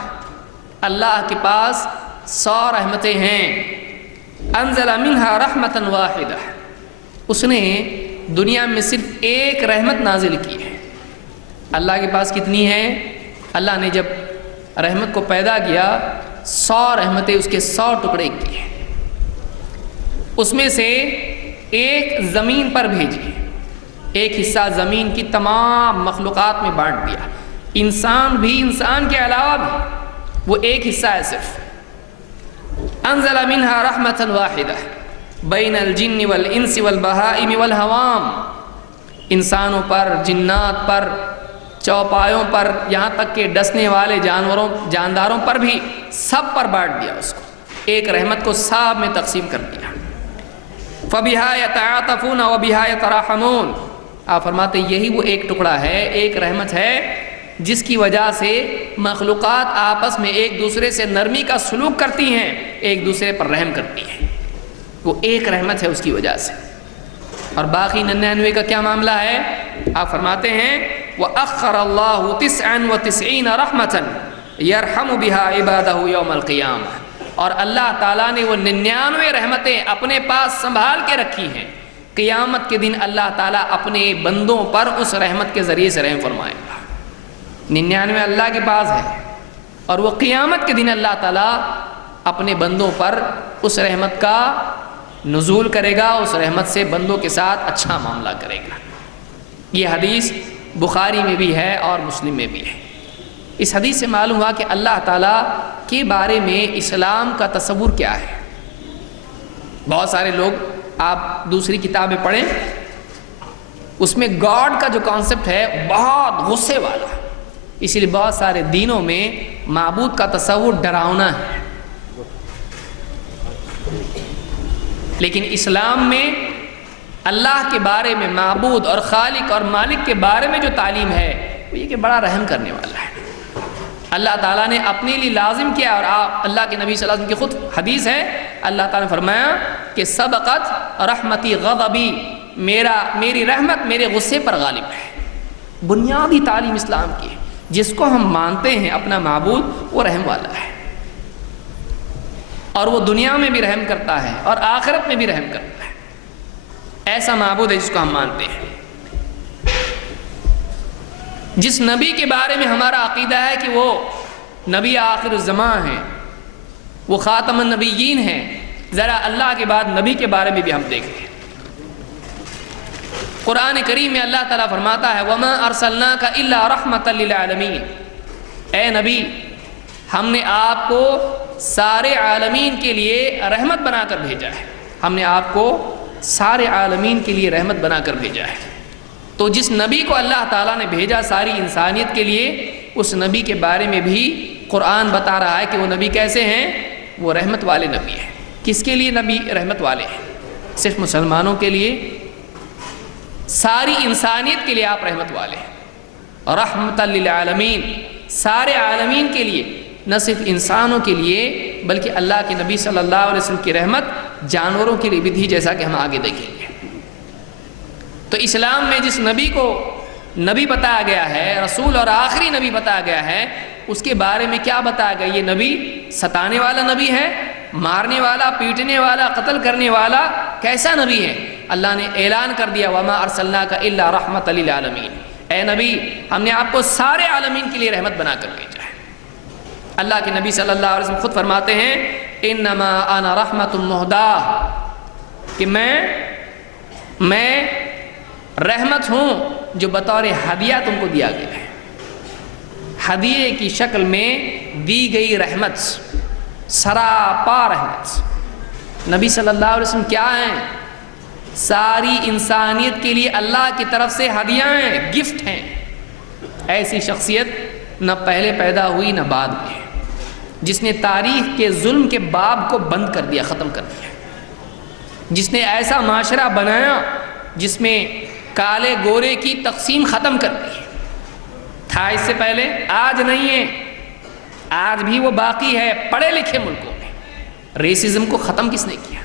اللہ کے پاس 100 رحمتیں ہیں، انزل منہا رحمتا واحدہ، اس نے دنیا میں صرف ایک رحمت نازل کی ہے۔ اللہ کے پاس کتنی ہے؟ اللہ نے جب رحمت کو پیدا کیا 100 رحمتیں اس کے 100 ٹکڑے کیے، اس میں سے ایک زمین پر بھیجی، ایک حصہ زمین کی تمام مخلوقات میں بانٹ دیا، انسان بھی، انسان کے علاوہ بھی وہ ایک حصہ ہے صرف۔ انزل منہا رحمتا واحدہ بین الجن والانس والبہائم والحوام، انسانوں پر، جنات پر، چوپایوں پر، یہاں تک کہ ڈسنے والے جانوروں، جانداروں پر بھی، سب پر بانٹ دیا اس کو، ایک رحمت کو سب میں تقسیم کر دیا۔ فَبِهَا يَتَعَاطَفُونَ وَبِهَا يَتَرَاحَمُونَ، آپ فرماتے یہی وہ ایک ٹکڑا ہے، ایک رحمت ہے جس کی وجہ سے مخلوقات آپس میں ایک دوسرے سے نرمی کا سلوک کرتی ہیں، ایک دوسرے پر رحم کرتی ہیں، وہ ایک رحمت ہے اس کی وجہ سے۔ اور باقی 99 کا کیا معاملہ ہے؟ آپ فرماتے ہیں وَأَخَّرَ اللَّهُ 99 رَحْمَةً يَرْحَمُ بِهَا عِبَادَهُ يَوْمَ الْقِيَامَةِ، اور اللہ تعالیٰ نے وہ 99 رحمتیں اپنے پاس سنبھال کے رکھی ہیں، قیامت کے دن اللہ تعالیٰ اپنے بندوں پر اس رحمت کے ذریعے سے رحم فرمائے گا۔ 99 اللہ کے پاس ہے، اور وہ قیامت کے دن اللہ تعالیٰ اپنے بندوں پر اس رحمت کا نزول کرے گا، اس رحمت سے بندوں کے ساتھ اچھا معاملہ کرے گا۔ یہ حدیث بخاری میں بھی ہے اور مسلم میں بھی ہے۔ اس حدیث سے معلوم ہوا کہ اللہ تعالیٰ کے بارے میں اسلام کا تصور کیا ہے۔ بہت سارے لوگ، آپ دوسری کتابیں پڑھیں، اس میں گاڈ کا جو کانسیپٹ ہے بہت غصے والا، اسی لیے بہت سارے دینوں میں معبود کا تصور ڈراؤنا ہے، لیکن اسلام میں اللہ کے بارے میں، معبود اور خالق اور مالک کے بارے میں جو تعلیم ہے وہ یہ کہ بڑا رحم کرنے والا ہے۔ اللہ تعالیٰ نے اپنے لیے لازم کیا، اور آپ اللہ کے نبی صلی اللہ علیہ وسلم کی خود حدیث ہے، اللہ تعالیٰ نے فرمایا کہ سبقت رحمتی غضبی، میری رحمت میرے غصے پر غالب ہے۔ بنیادی تعلیم اسلام کی ہے، جس کو ہم مانتے ہیں اپنا معبود، وہ رحم والا ہے، اور وہ دنیا میں بھی رحم کرتا ہے اور آخرت میں بھی رحم کرتا ہے۔ ایسا معبود ہے جس کو ہم مانتے ہیں۔ جس نبی کے بارے میں ہمارا عقیدہ ہے کہ وہ نبی آخر الزمان ہیں، وہ خاتم النبیین ہیں، ذرا اللہ کے بعد نبی کے بارے میں بھی ہم دیکھیں۔ قرآن کریم میں اللہ تعالیٰ فرماتا ہے وَمَا أَرْسَلْنَاكَ إِلَّا رَحْمَةً لِلْعَالَمِينَ، اے نبی ہم نے آپ کو سارے عالمین کے لیے رحمت بنا کر بھیجا ہے، ہم نے آپ کو سارے عالمین کے لیے رحمت بنا کر بھیجا ہے۔ تو جس نبی کو اللہ تعالیٰ نے بھیجا ساری انسانیت کے لیے، اس نبی کے بارے میں بھی قرآن بتا رہا ہے کہ وہ نبی کیسے ہیں، وہ رحمت والے نبی ہیں۔ کس کے لیے نبی رحمت والے ہیں؟ صرف مسلمانوں کے لیے، ساری انسانیت کے لیے آپ رحمت والے ہیں، رحمت للعالمین، سارے عالمین کے لیے، نہ صرف انسانوں کے لیے بلکہ اللہ کے نبی صلی اللہ علیہ وسلم کی رحمت جانوروں کے لیے بھی تھی، جیسا کہ ہم آگے دیکھیں گے۔ تو اسلام میں جس نبی کو نبی بتایا گیا ہے، رسول اور آخری نبی بتایا گیا ہے، اس کے بارے میں کیا بتایا گیا؟ یہ نبی ستانے والا نبی ہے، مارنے والا، پیٹنے والا، قتل کرنے والا، کیسا نبی ہے؟ اللہ نے اعلان کر دیا وَمَا أَرْسَلْنَاكَ إِلَّا رَحْمَةً لِلْعَالَمِينَ، اے نبی ہم نے آپ کو سارے عالمین کے لیے رحمت بنا کر بھیجا ہے۔ اللہ کے نبی صلی اللہ علیہ وسلم خود فرماتے ہیں اِنَّمَا أَنَا رَحْمَةٌ مُهْدَاةٌ، کہ میں رحمت ہوں جو بطور ہدیہ تم کو دیا گیا ہے، ہدیے کی شکل میں دی گئی رحمت، سراپا رحمت۔ نبی صلی اللہ علیہ وسلم کیا ہیں؟ ساری انسانیت کے لیے اللہ کی طرف سے ہدیہ ہیں، گفٹ ہیں۔ ایسی شخصیت نہ پہلے پیدا ہوئی نہ بعد میں، جس نے تاریخ کے ظلم کے باب کو بند کر دیا، ختم کر دیا، جس نے ایسا معاشرہ بنایا جس میں کالے گورے کی تقسیم ختم کر دی۔ تھا اس سے پہلے، آج نہیں ہے، آج بھی وہ باقی ہے پڑھے لکھے ملکوں میں۔ ریسزم کو ختم کس نے کیا؟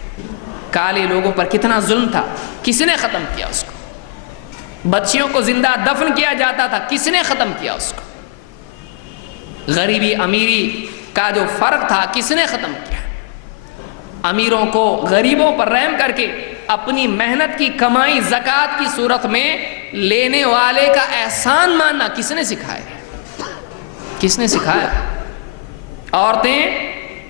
کالے لوگوں پر کتنا ظلم تھا، کس نے ختم کیا اس کو؟ بچیوں کو زندہ دفن کیا جاتا تھا، کس نے ختم کیا اس کو؟ غریبی امیری کا جو فرق تھا کس نے ختم کیا؟ امیروں کو غریبوں پر رحم کر کے اپنی محنت کی کمائی زکوٰۃ کی صورت میں لینے والے کا احسان ماننا کس نے سکھایا؟ کس نے سکھایا؟ عورتیں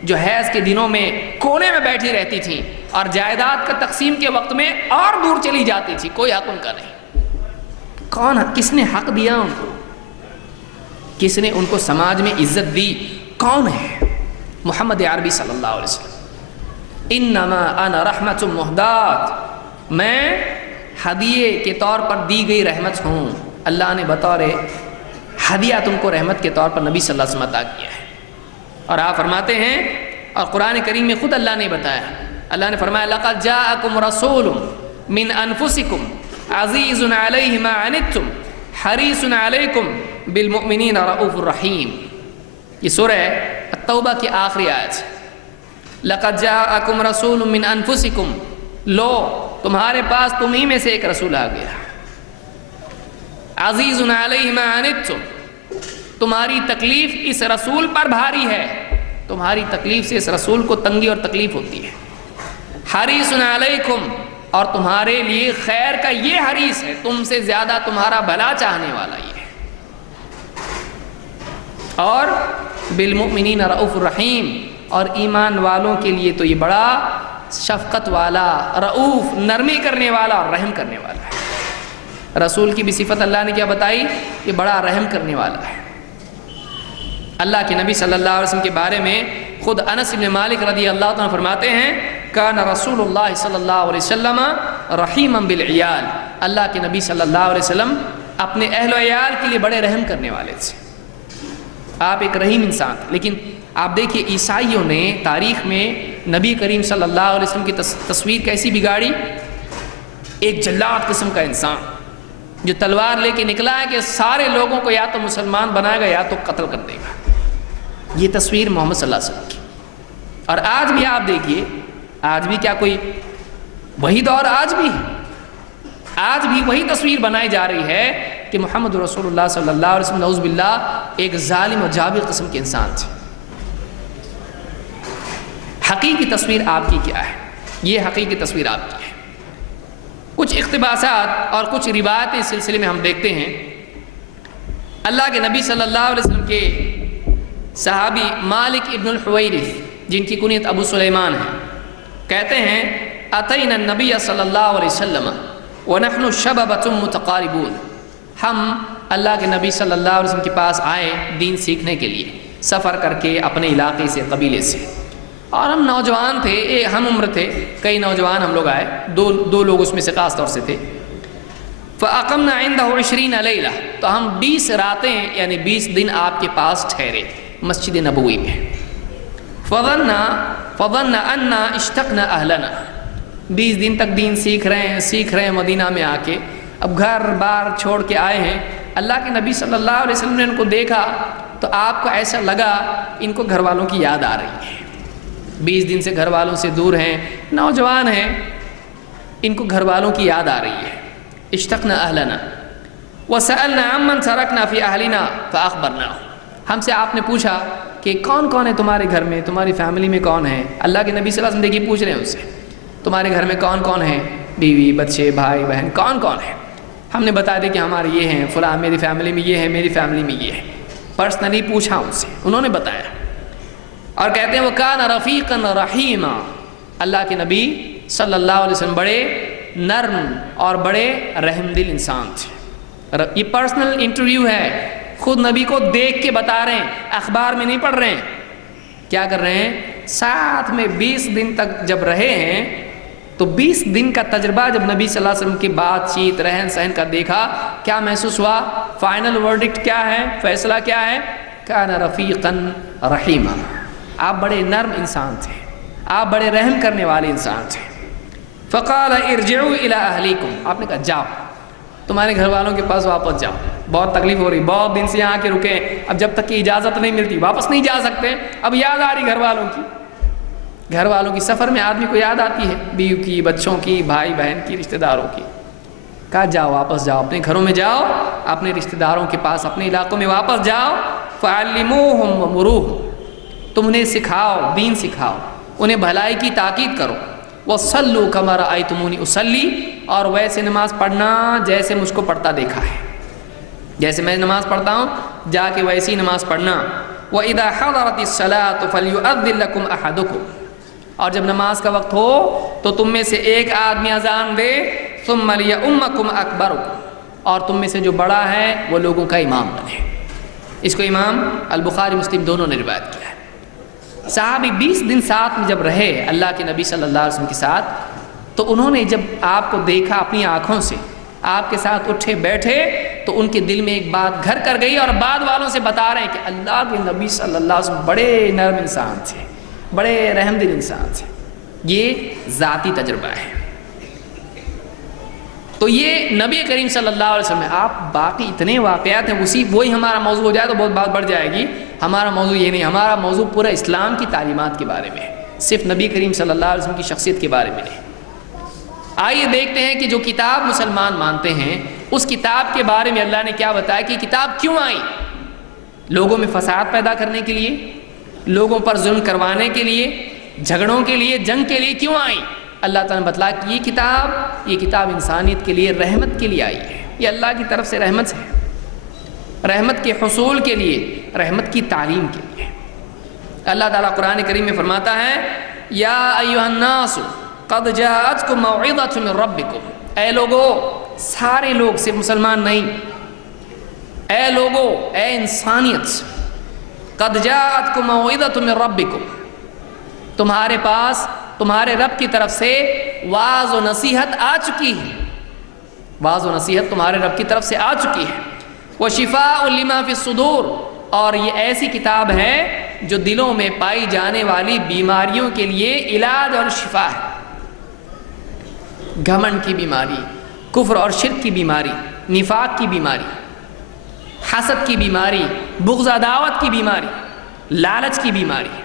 جو حیض کے دنوں میں کونے میں بیٹھی رہتی تھیں اور جائیداد کا تقسیم کے وقت میں اور دور چلی جاتی تھی، کوئی حق ان کا نہیں۔ کس نے حق دیا ان کو؟ کس نے ان کو سماج میں عزت دی؟ کون ہے؟ محمد عربی صلی اللہ علیہ وسلم۔ انما انا رحمت مہدات، میں ہدیے کے طور پر دی گئی رحمت ہوں۔ اللہ نے بطور ہدیہ تم کو رحمت کے طور پر نبی صلی اللہ علیہ وسلم عطا کیا ہے۔ اور آپ فرماتے ہیں، اور قرآن کریم میں خود اللہ نے بتایا، اللہ نے فرمایا لقد جاءکم رسول من انفسکم عزیز علیہ ما عنتم حریص علیکم بالمؤمنین رؤوف الرحیم۔ یہ سورہ التوبہ کی آخری آیت۔ لقد جاءکم رسول من انفسکم، لو تمہارے پاس تمہیں میں سے ایک رسول آ گیا، عزیز علیہ ما عنتم، تمہاری تکلیف اس رسول پر بھاری ہے، تمہاری تکلیف سے اس رسول کو تنگی اور تکلیف ہوتی ہے، حریص علیکم، اور تمہارے لیے خیر کا یہ حریص ہے، تم سے زیادہ تمہارا بھلا چاہنے والا یہ ہے، اور بالمؤمنین رؤوف الرحیم، اور ایمان والوں کے لیے تو یہ بڑا شفقت والا، رؤوف نرمی کرنے والا اور رحم کرنے والا ہے۔ رسول کی بھی صفت اللہ نے کیا بتائی؟ یہ بڑا رحم کرنے والا ہے۔ اللہ کے نبی صلی اللہ علیہ وسلم کے بارے میں خود انس بن مالک رضی اللہ عنہ فرماتے ہیں، کان رسول اللہ صلی اللہ علیہ وسلم رحیما بالعیال، اللہ کے نبی صلی اللہ علیہ وسلم اپنے اہل و عیال کے لیے بڑے رحم کرنے والے تھے۔ آپ ایک رحیم انسان تھے، لیکن آپ دیکھیے عیسائیوں نے تاریخ میں نبی کریم صلی اللہ علیہ وسلم کی تصویر کیسی بگاڑی؟ ایک جلاد قسم کا انسان جو تلوار لے کے نکلا ہے کہ سارے لوگوں کو یا تو مسلمان بنائے گا یا تو قتل کر دے گا، یہ تصویر محمد صلی اللہ علیہ وسلم کی۔ اور آج بھی آپ دیکھیے، آج بھی کیا کوئی وہی دور آج بھی ہے؟ آج بھی وہی تصویر بنائی جا رہی ہے کہ محمد رسول اللہ صلی اللہ علیہ وسلم نعوذ باللہ ایک ظالم و جابر قسم کے انسان تھے۔ حقیقی تصویر آپ کی کیا ہے؟ یہ حقیقی تصویر آپ کی ہے۔ کچھ اقتباسات اور کچھ روایت اس سلسلے میں ہم دیکھتے ہیں۔ اللہ کے نبی صلی اللہ علیہ وسلم کے صحابی مالک ابن الحویرث، جن کی کنیت ابو سلیمان ہے، کہتے ہیں اتینا النبی صلی اللہ علیہ وسلم ونحن شببۃ متقاربون، ہم اللہ کے نبی صلی اللہ علیہ وسلم کے پاس آئے دین سیکھنے کے لیے، سفر کر کے اپنے علاقے سے، قبیلے سے، اور ہم نوجوان تھے، ہم عمر تھے، کئی نوجوان ہم لوگ آئے، دو لوگ اس میں سے خاص طور سے تھے۔ فاقمنا عنده 20 لیلہ، تو ہم 20 راتیں یعنی 20 دن آپ کے پاس ٹھہرے مسجد نبوی میں۔ فظن انا اشتقنا اہلنا، 20 دن تک دین سیکھ رہے ہیں مدینہ میں آ کے، اب گھر بار چھوڑ کے آئے ہیں۔ اللہ کے نبی صلی اللہ علیہ وسلم نے ان کو دیکھا تو آپ کو ایسا لگا ان کو گھر والوں کی یاد آ رہی ہے، 20 دن سے گھر والوں سے دور ہیں، نوجوان ہیں، ان کو گھر والوں کی یاد آ رہی ہے۔ اشتقنا اہلنا وسألنا عمن ترکنا فی اہلنا فاخبرناہ، ہم سے آپ نے پوچھا کہ کون کون ہے تمہارے گھر میں، تمہاری فیملی میں کون ہے؟ اللہ کے نبی صلی اللہ علیہ وسلم دیکھیے پوچھ رہے ہیں ان سے، تمہارے گھر میں کون کون ہے، بیوی بچے بھائی بہن کون کون ہے؟ ہم نے بتا دیا کہ ہمارے یہ ہیں، فلاں میری فیملی میں یہ ہے، میری فیملی میں یہ ہے، پرسنلی پوچھا ان سے، انہوں نے بتایا۔ اور کہتے ہیں وہ کان رفیقا رحیما، اللہ کے نبی صلی اللہ علیہ وسلم بڑے نرم اور بڑے رحم دل انسان تھے۔ یہ پرسنل انٹرویو ہے، خود نبی کو دیکھ کے بتا رہے ہیں، اخبار میں نہیں پڑھ رہے ہیں۔ کیا کر رہے ہیں؟ ساتھ میں 20 دن تک جب رہے ہیں تو 20 دن کا تجربہ جب نبی صلی اللہ علیہ وسلم کی بات چیت رہن سہن کا دیکھا، کیا محسوس ہوا؟ فائنل ورڈکٹ کیا ہے؟ فیصلہ کیا ہے؟ کان رفیقا رحیما، آپ بڑے نرم انسان تھے، آپ بڑے رحم کرنے والے انسان تھے۔ فقال ارجعوا الى اہلیکم، آپ نے کہا جاؤ تمہارے گھر والوں کے پاس واپس جاؤ، بہت تکلیف ہو رہی، بہت دن سے یہاں کے رکے، اب جب تک کہ اجازت نہیں ملتی واپس نہیں جا سکتے، اب یاد آ رہی گھر والوں کی، گھر والوں کی، سفر میں آدمی کو یاد آتی ہے، بیوی کی، بچوں کی، بھائی بہن کی، رشتہ داروں کی۔ کہا جاؤ واپس جاؤ اپنے گھروں میں جاؤ, اپنے رشتہ داروں کے پاس اپنے علاقوں میں واپس جاؤ. فعلموہم ومروہم, تم انہیں سکھاؤ, دین سکھاؤ, انہیں بھلائی کی تاکید کرو. وصلوا کما رأیتمونی اصلی, اور ویسے نماز پڑھنا جیسے مجھ کو پڑھتا دیکھا ہے, جیسے میں نماز پڑھتا ہوں جا کے ویسی نماز پڑھنا. وَإِذَا حَضَرَتِ الصَّلَاةُ فَلْيُؤَذِّن لَكُمْ أَحَدُكُمْ, اور جب نماز کا وقت ہو تو تم میں سے ایک آدمی اذان دے. ثُمَّ لِيَؤُمَّكُمْ أَكْبَرُكُمْ, اور تم میں سے جو بڑا ہے وہ لوگوں کا امام بنے. اس کو امام البخاری مسلم دونوں نے روایت کیا ہے. صحابی 20 دن ساتھ میں جب رہے اللہ کے نبی صلی اللہ علیہ وسلم کے ساتھ, تو انہوں نے جب آپ کو دیکھا اپنی آنکھوں سے, آپ کے ساتھ اٹھے بیٹھے, تو ان کے دل میں ایک بات گھر کر گئی, اور بعد والوں سے بتا رہے ہیں کہ اللہ کے نبی صلی اللہ علیہ وسلم بڑے نرم انسان تھے, بڑے رحم دل انسان تھے. یہ ذاتی تجربہ ہے. تو یہ نبی کریم صلی اللہ علیہ وسلم. آپ باقی اتنے واقعات ہیں, وہی ہمارا موضوع ہو جائے تو بہت بات بڑھ جائے گی. ہمارا موضوع یہ نہیں, ہمارا موضوع پورا اسلام کی تعلیمات کے بارے میں ہے, صرف نبی کریم صلی اللہ علیہ وسلم کی شخصیت کے بارے میں نہیں. آئیے دیکھتے ہیں کہ جو کتاب مسلمان مانتے ہیں اس کتاب کے بارے میں اللہ نے کیا بتایا, کہ کتاب کیوں آئی. لوگوں میں فساد پیدا کرنے کے لیے, لوگوں پر ظلم کروانے کے لیے, جھگڑوں کے لیے, جنگ کے لیے کیوں آئی. اللہ تعالیٰ نے بتلایا کہ یہ کتاب انسانیت کے لیے, رحمت کے لیے آئی ہے. یہ اللہ کی طرف سے رحمت ہے, رحمت کے حصول کے لیے, رحمت کی تعلیم کے لیے. اللہ تعالیٰ قرآن کریم میں فرماتا ہے, یا ایھا الناس قد جاءتکم موعظۃ من ربکم, اے لوگو, سارے لوگ, صرف مسلمان نہیں, اے لوگو, اے انسانیت, قد جاءتکم موعظۃ من ربکم, تمہارے پاس تمہارے رب کی طرف سے واعظ و نصیحت آ چکی ہے. واعظ و نصیحت تمہارے رب کی طرف سے آ چکی ہے. وشفاء لما فی الصدور, اور یہ ایسی کتاب ہے جو دلوں میں پائی جانے والی بیماریوں کے لیے علاج اور شفا ہے. گھمنڈ کی بیماری, کفر اور شرک کی بیماری, نفاق کی بیماری, حسد کی بیماری, بغض عداوت کی بیماری, لالچ کی بیماری,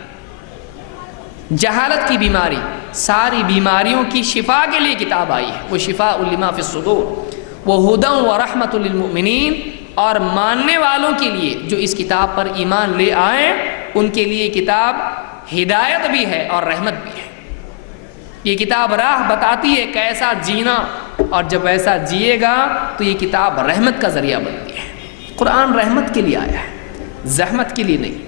جہالت کی بیماری, ساری بیماریوں کی شفا کے لیے کتاب آئی ہے. وہ شفاء لما فی الصدور وہدی ورحمۃ للمؤمنین, اور ماننے والوں کے لیے جو اس کتاب پر ایمان لے آئیں ان کے لیے کتاب ہدایت بھی ہے اور رحمت بھی ہے. یہ کتاب راہ بتاتی ہے کیسا جینا, اور جب ایسا جیے گا تو یہ کتاب رحمت کا ذریعہ بنتی ہے. قرآن رحمت کے لیے آیا ہے, زحمت کے لیے نہیں,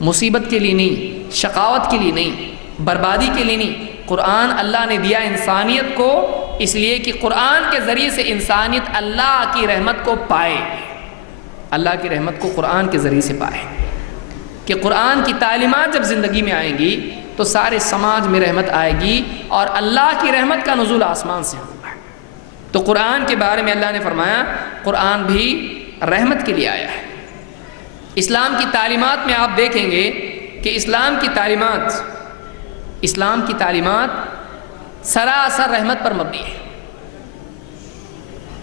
مصیبت کے لیے نہیں, شقاوت کے لیے نہیں, بربادی کے لیے نہیں. قرآن اللہ نے دیا انسانیت کو اس لیے کہ قرآن کے ذریعے سے انسانیت اللہ کی رحمت کو پائے, اللہ کی رحمت کو قرآن کے ذریعے سے پائے. کہ قرآن کی تعلیمات جب زندگی میں آئیں گی تو سارے سماج میں رحمت آئے گی, اور اللہ کی رحمت کا نزول آسمان سے ہوگا. تو قرآن کے بارے میں اللہ نے فرمایا قرآن بھی رحمت کے لیے آیا ہے. اسلام کی تعلیمات میں آپ دیکھیں گے کہ اسلام کی تعلیمات سراسر رحمت پر مبنی ہے.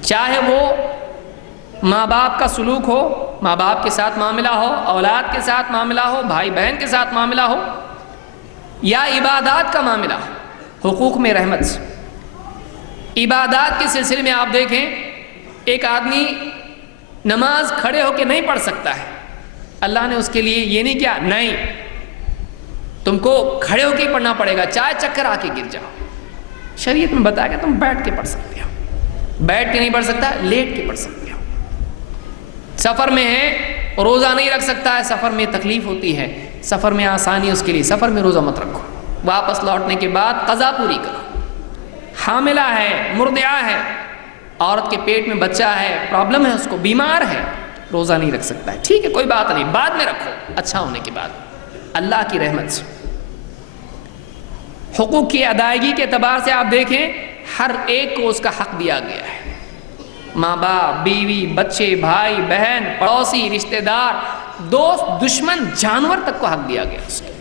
چاہے وہ ماں باپ کا سلوک ہو, ماں باپ کے ساتھ معاملہ ہو, اولاد کے ساتھ معاملہ ہو, بھائی بہن کے ساتھ معاملہ ہو, یا عبادات کا معاملہ ہو, حقوق میں رحمت. عبادات کے سلسلے میں آپ دیکھیں ایک آدمی نماز کھڑے ہو کے نہیں پڑھ سکتا ہے, اللہ نے اس کے لیے یہ نہیں کیا, نہیں, تم کو کھڑے ہو کے ہی پڑھنا پڑے گا, چاہے چکر آ کے گر جاؤ. شریعت میں بتایا گیا تم بیٹھ کے پڑھ سکتے ہو, بیٹھ کے نہیں پڑھ سکتا لیٹ کے پڑھ سکتے ہو. سفر میں ہے روزہ نہیں رکھ سکتا ہے, سفر میں تکلیف ہوتی ہے, سفر میں آسانی اس کے لیے, سفر میں روزہ مت رکھو, واپس لوٹنے کے بعد قضا پوری کرو. حاملہ ہے, مرضعہ ہے, عورت کے پیٹ میں بچہ ہے, پرابلم ہے اس کو, بیمار ہے, روزہ نہیں رکھ سکتا ہے, ٹھیک ہے کوئی بات نہیں, بعد میں رکھو اچھا ہونے کے بعد. اللہ کی رحمت سے حقوق کی ادائیگی کے اعتبار سے آپ دیکھیں ہر ایک کو اس کا حق دیا گیا ہے. ماں باپ, بیوی, بچے, بھائی بہن, پڑوسی, رشتہ دار, دوست, دشمن, جانور تک کو حق دیا گیا اس کے.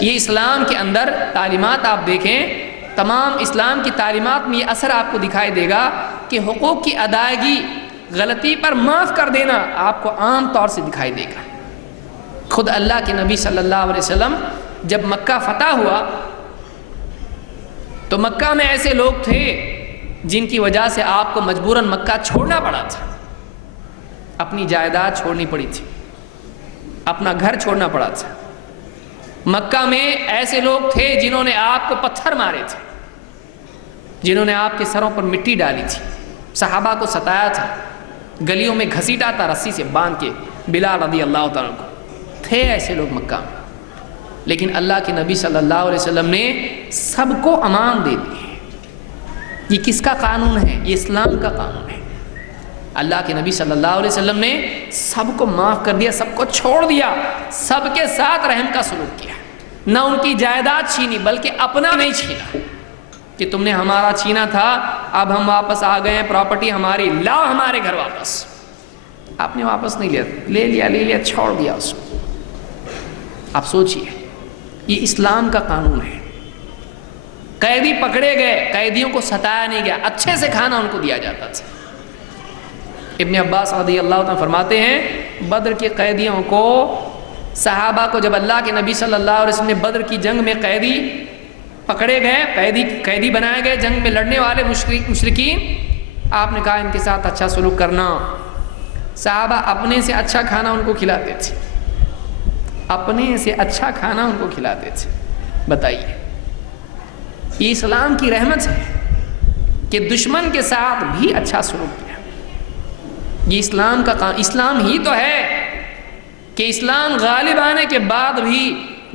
یہ اسلام کے اندر تعلیمات آپ دیکھیں, تمام اسلام کی تعلیمات میں یہ اثر آپ کو دکھائی دے گا کہ حقوق کی ادائیگی, غلطی پر معاف کر دینا آپ کو عام طور سے دکھائی دے گا. خود اللہ کے نبی صلی اللہ علیہ وسلم جب مکہ فتح ہوا تو مکہ میں ایسے لوگ تھے جن کی وجہ سے آپ کو مجبوراً مکہ چھوڑنا پڑا تھا، اپنی جائیداد چھوڑنی پڑی تھی، اپنا گھر چھوڑنا پڑا تھا۔ مکہ میں ایسے لوگ تھے جنہوں نے آپ کو پتھر مارے تھے، جنہوں نے آپ کے سروں پر مٹی ڈالی تھی، صحابہ کو ستایا تھا، گلیوں میں گھسیٹا تھا رسی سے باندھ کے، بلال رضی اللہ تعالیٰ کو، تھے ایسے لوگ مکہ میں۔ لیکن اللہ کے نبی صلی اللہ علیہ وسلم نے سب کو امان دے دی۔ یہ کس کا قانون ہے؟ یہ اسلام کا قانون ہے۔ اللہ کے نبی صلی اللہ علیہ وسلم نے سب کو معاف کر دیا، سب کو چھوڑ دیا، سب کے ساتھ رحم کا سلوک کیا، نہ ان کی جائیداد چھینی بلکہ اپنا نہیں چھینا کہ تم نے ہمارا چھینا تھا، اب ہم واپس آ گئے ہیں، پراپرٹی ہماری، لاؤ ہمارے گھر واپس۔ آپ نے واپس نہیں لیا، لے لیا، چھوڑ دیا اس کو۔ آپ سوچئے، یہ اسلام کا قانون ہے۔ قیدی پکڑے گئے، قیدیوں کو ستایا نہیں گیا، اچھے سے کھانا ان کو دیا جاتا تھا۔ ابن عباس رضی اللہ عنہ فرماتے ہیں بدر کے قیدیوں کو، صحابہ کو جب اللہ کے نبی صلی اللہ علیہ وسلم نے بدر کی جنگ میں قیدی پکڑے گئے، قیدی بنائے گئے، جنگ میں لڑنے والے مشرکین، آپ نے کہا ان کے ساتھ اچھا سلوک کرنا۔ صحابہ اپنے سے اچھا کھانا ان کو کھلاتے تھے، اپنے سے اچھا کھانا ان کو کھلاتے تھے۔ بتائیے، یہ اسلام کی رحمت ہے کہ دشمن کے ساتھ بھی اچھا سلوک کیا۔ یہ اسلام ہی تو ہے کہ اسلام غالب آنے کے بعد بھی